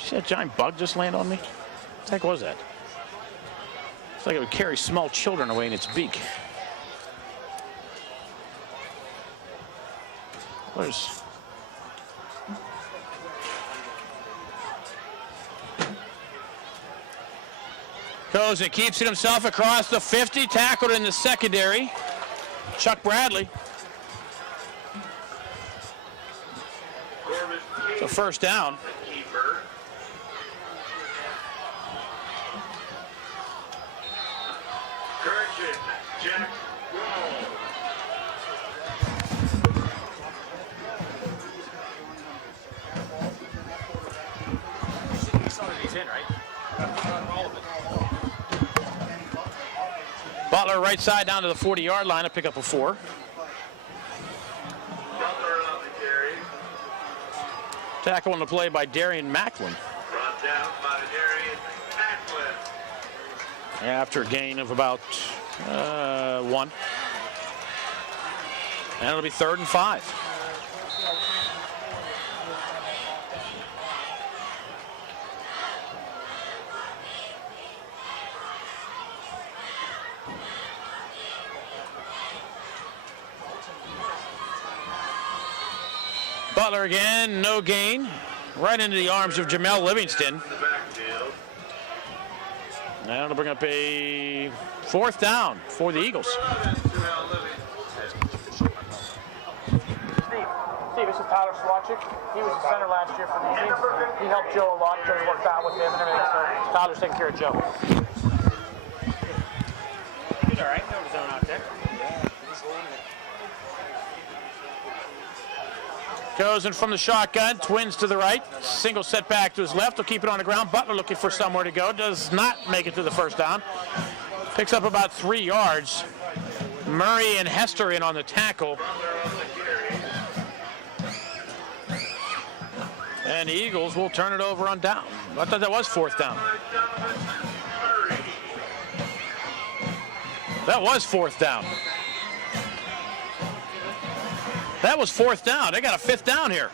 See that giant bug just land on me? What the heck was that? It's like it would carry small children away in its beak. There's Cozen keeps it himself across the 50, tackled in the secondary. Chuck Bradley. So 1st down. Correction, Jack. He's in, right? Butler right side down to the 40-yard line, a pickup of 4. Butler on the carry. Tackle on the play by Darian Macklin. Brought down by Darian Macklin. After a gain of about 1. And it'll be 3rd and 5. Butler again, no gain. Right into the arms of Jamel Livingston. And it'll bring up a 4th down for the Eagles. Steve, this is Tyler Swatchik. He was the center last year for the Indians. He helped Joe a lot. Joe's worked out with him and everything, so Tyler's taking care of Joe. He's all right. No zone out there. Goes in from the shotgun, twins to the right, single set back to his left, will keep it on the ground. Butler looking for somewhere to go, does not make it to the first down. Picks up about 3 yards. Murray and Hester in on the tackle. And the Eagles will turn it over on down. I thought that was 4th down. That was 4th down. That was 4th down. They got a 5th down here.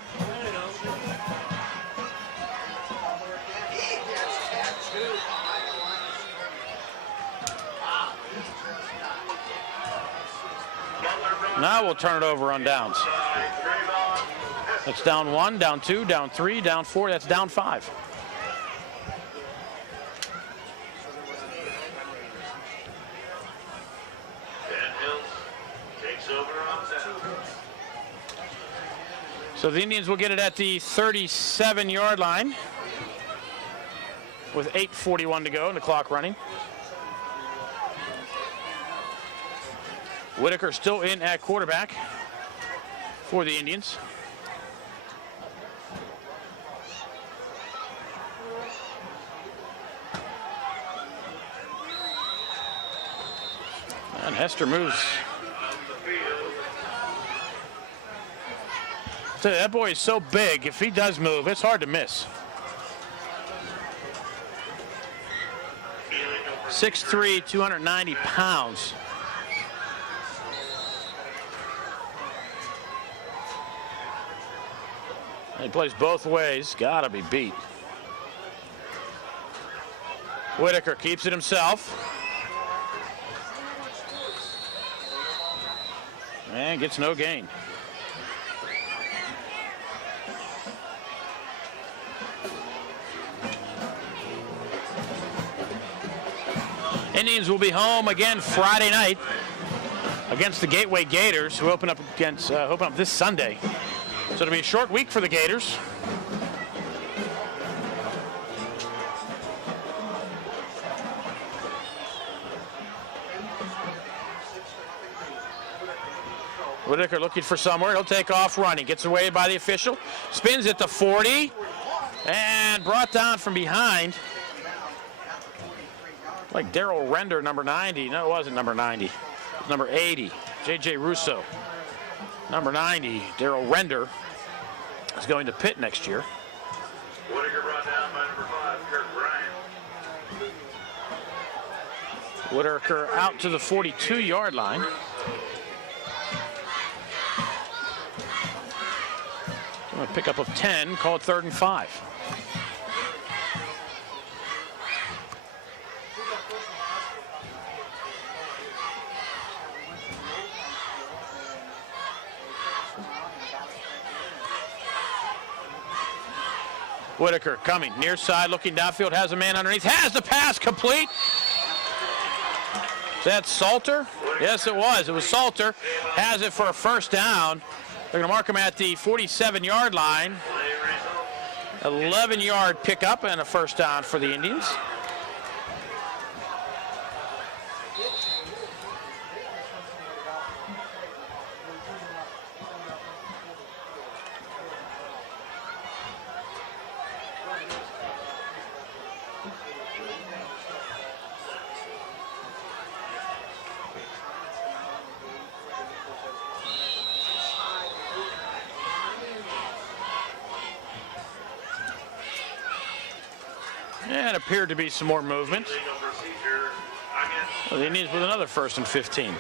Now we'll turn it over on downs. That's down 1, down 2, down 3, down 4. That's down 5. Penn Hills takes over on down. So the Indians will get it at the 37-yard line with 8:41 to go and the clock running. Whitaker still in at quarterback for the Indians. And Hester moves. That boy is so big. If he does move, it's hard to miss. 6'3", 290 pounds. He plays both ways. Gotta be beat. Whitaker keeps it himself. And gets no gain. Indians will be home again Friday night against the Gateway Gators, who open up this Sunday. So it'll be a short week for the Gators. Whitaker looking for somewhere. He'll take off running. Gets away by the official. Spins at the 40. And brought down from behind. Like Daryl Render, number 90. No, it wasn't number 90. It was number 80. J.J. Russo. Number 90, Daryl Render, is going to Pitt next year. Whitaker brought down by number 5, Kirk Bryant. Whitaker out to the 42-yard line. A pickup of 10, called 3rd and 5. Whitaker coming near side, looking downfield, has a man underneath, has the pass complete. Is that Salter? Yes, it was. It was Salter. Has it for a 1st down. They're going to mark him at the 47-yard line. 11-yard pickup and a 1st down for the Indians. And appeared to be some more movement. Well, the Indians with another 1st and 15.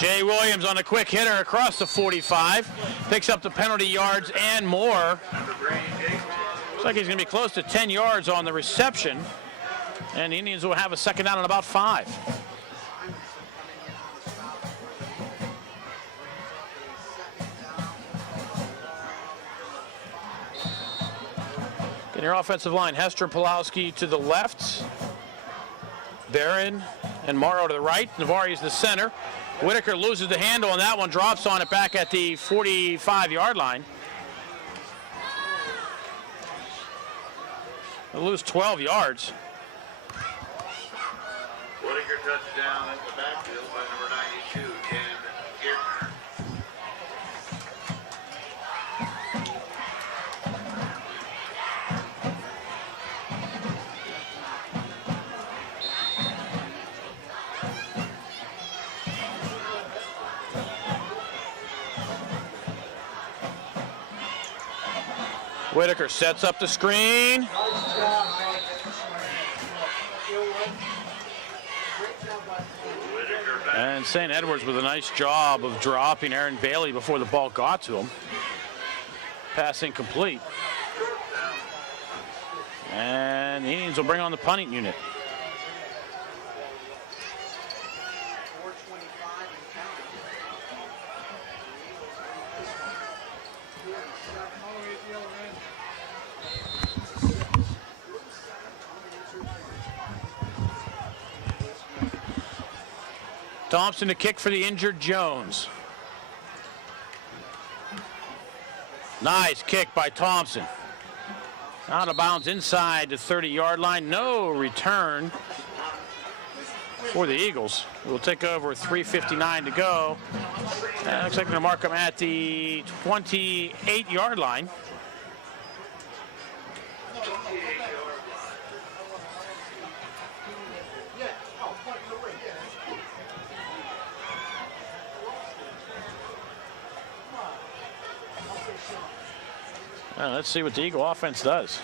Jay Williams on a quick hitter across the 45. Picks up the penalty yards and more. Looks like he's going to be close to 10 yards on the reception. And the Indians will have a second down and about 5. Getting your offensive line, Hester and Pulowski to the left. Barron and Morrow to the right. Navari is the center. Whitaker loses the handle on that one, drops on it back at the 45-yard line. They'll lose 12 yards. Whitaker touchdown at the backfield by number 92, Ken Giertner. Whitaker sets up the screen. And St. Edwards with a nice job of dropping Aaron Bailey before the ball got to him. Pass incomplete. And the Indians will bring on the punting unit. Thompson to kick for the injured Jones. Nice kick by Thompson. Out of bounds inside the 30-yard line. No return for the Eagles. We'll take over 3:59 to go. Looks like they're going to mark them at the 28-yard line. Let's see what the Eagle offense does.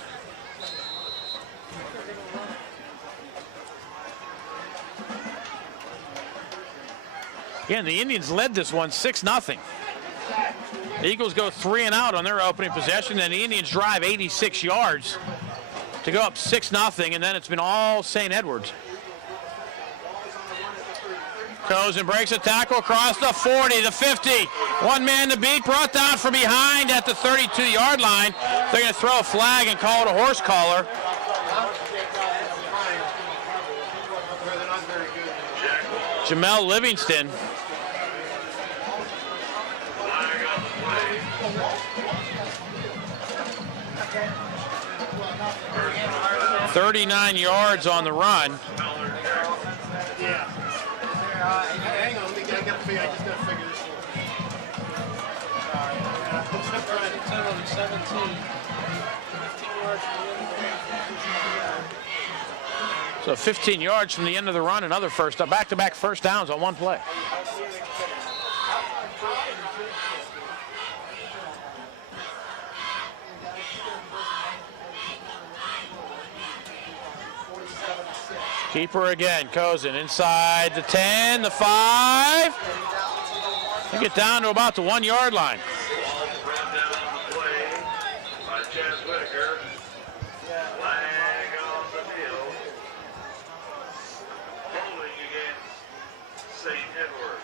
Again, the Indians led this one 6-0. The Eagles go 3 and out on their opening possession, and the Indians drive 86 yards to go up 6-0, and then it's been all St. Edwards. Goes and breaks a tackle across the 40, the 50. One man to beat, brought down from behind at the 32-yard line. They're going to throw a flag and call it a horse collar. Jamel Livingston. "39 yards on the run." Hang on, I just gotta figure this one. 17. So 15 yards from the end of the run, another first down, back-to-back first downs on one play. Keeper again, Cozen inside the 10, the 5. They get down to about the 1-yard line. Brought down on the play by Chaz Whitaker. Flag on the field. Holding against St. Edward.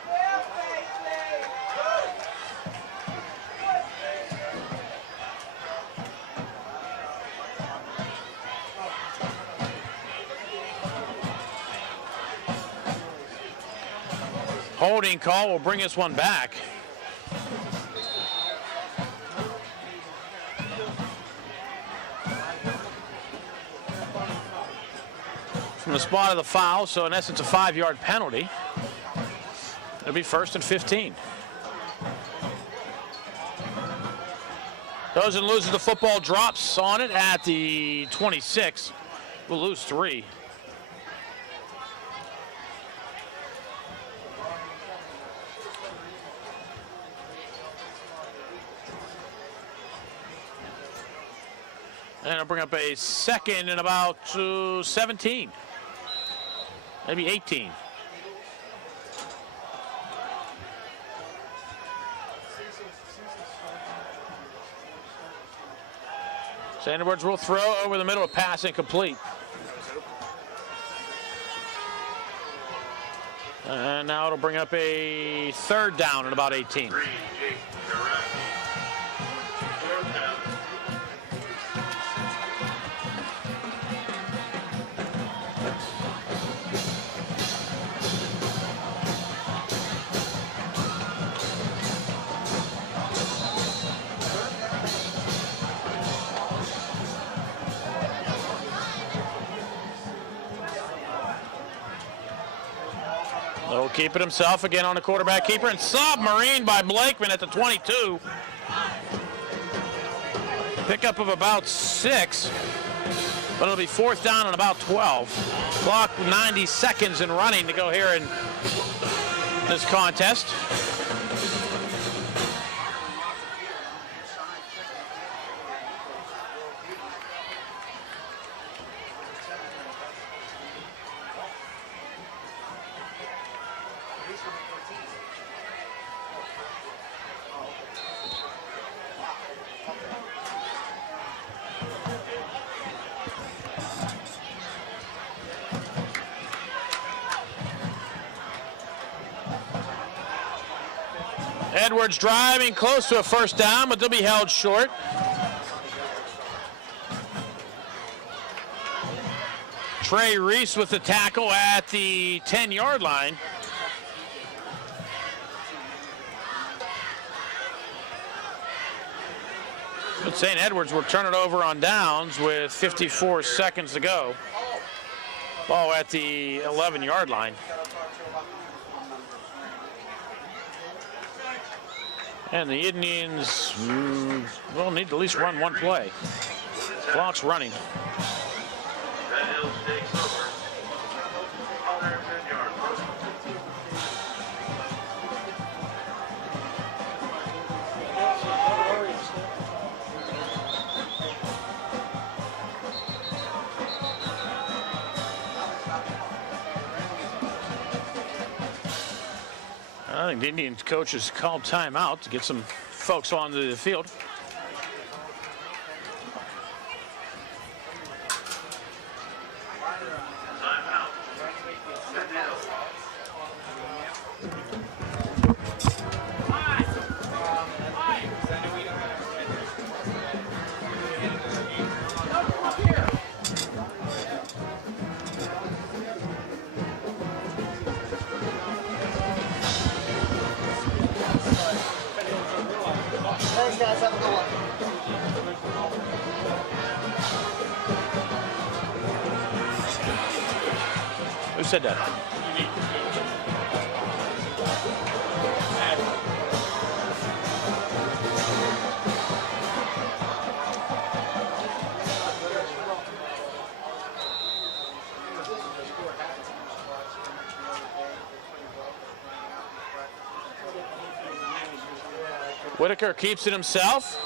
Holding call will bring us one back. From the spot of the foul, so in essence a 5-yard penalty. It'll be 1st and 15. Goes and loses the football, drops on it at the 26. We'll lose 3. And it'll bring up a second and about 17, maybe 18. St. Edwards will throw over the middle, a pass incomplete. And now it'll bring up a 3rd down and about 18. He'll keep it himself again on the quarterback keeper, and submarine by Blakeman at the 22. Pickup of about 6, but it'll be 4th down and about 12. Clock 90 seconds and running to go here in this contest. Edwards driving close to a 1st down, but they'll be held short. Trey Reese with the tackle at the 10-yard line. But St. Edwards will turn it over on downs with 54 seconds to go. Ball at the 11-yard line. And the Indians will need to at least run one play. Clock's running. Penn Hills takes over on their 10-yard line. I think the Indians coaches called timeout to get some folks onto the field. Timeout. Penn Hills. Thanks, guys. Have a good one. Who said that? Whitaker keeps it himself.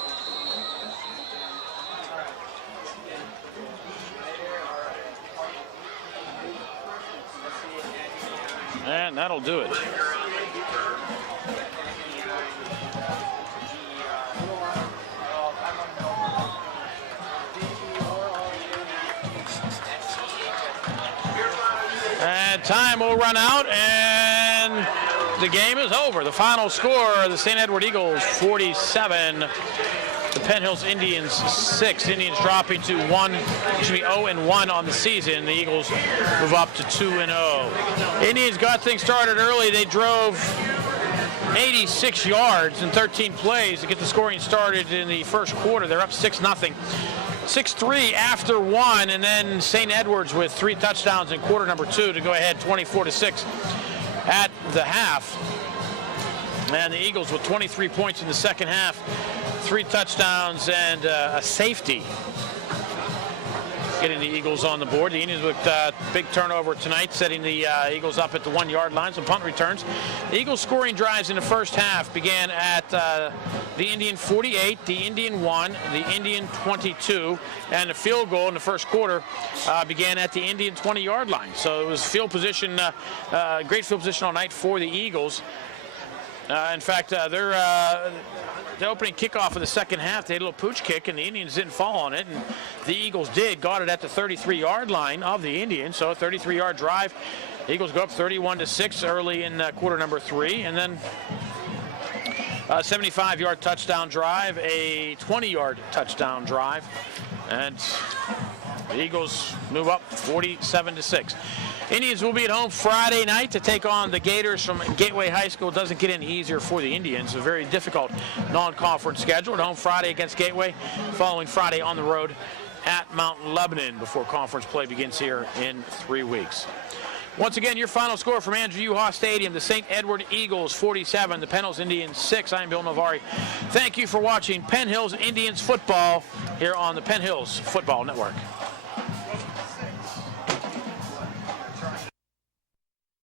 And that'll do it. And time will run out, and the game is over. The final score, the St. Edward Eagles 47, the Penn Hills Indians 6. Indians dropping to 0-1 on the season. The Eagles move up to 2-0. Indians got things started early. They drove 86 yards in 13 plays to get the scoring started in the first quarter. They're up 6-0. 6-3 after 1, and then St. Edwards with 3 touchdowns in quarter number 2 to go ahead 24-6 at the half. And the Eagles with 23 points in the second half, 3 touchdowns and a safety, getting the Eagles on the board. The Indians with big turnover tonight, setting the Eagles up at the 1-yard line, some punt returns. The Eagles scoring drives in the first half began at the Indian 48, the Indian 1, the Indian 22, and the field goal in the first quarter began at the Indian 20-yard line. So it was field position, great field position all night for the Eagles. In fact, the opening kickoff of the second half, they had a little pooch kick, and the Indians didn't fall on it, and the Eagles did. Got it at the 33-yard line of the Indians, so a 33-yard drive. The Eagles go up 31-6 early in quarter number 3, and then a 75-yard touchdown drive, a 20-yard touchdown drive, and the Eagles move up 47-6. Indians will be at home Friday night to take on the Gators from Gateway High School. Doesn't get any easier for the Indians. A very difficult non-conference schedule. At home Friday against Gateway, following Friday on the road at Mount Lebanon before conference play begins here in 3 weeks. Once again, your final score from Andrew U. Stadium, the St. Edward Eagles 47, the Penn Hills Indians 6. I'm Bill Navari. Thank you for watching Penn Hills Indians football here on the Penn Hills Football Network.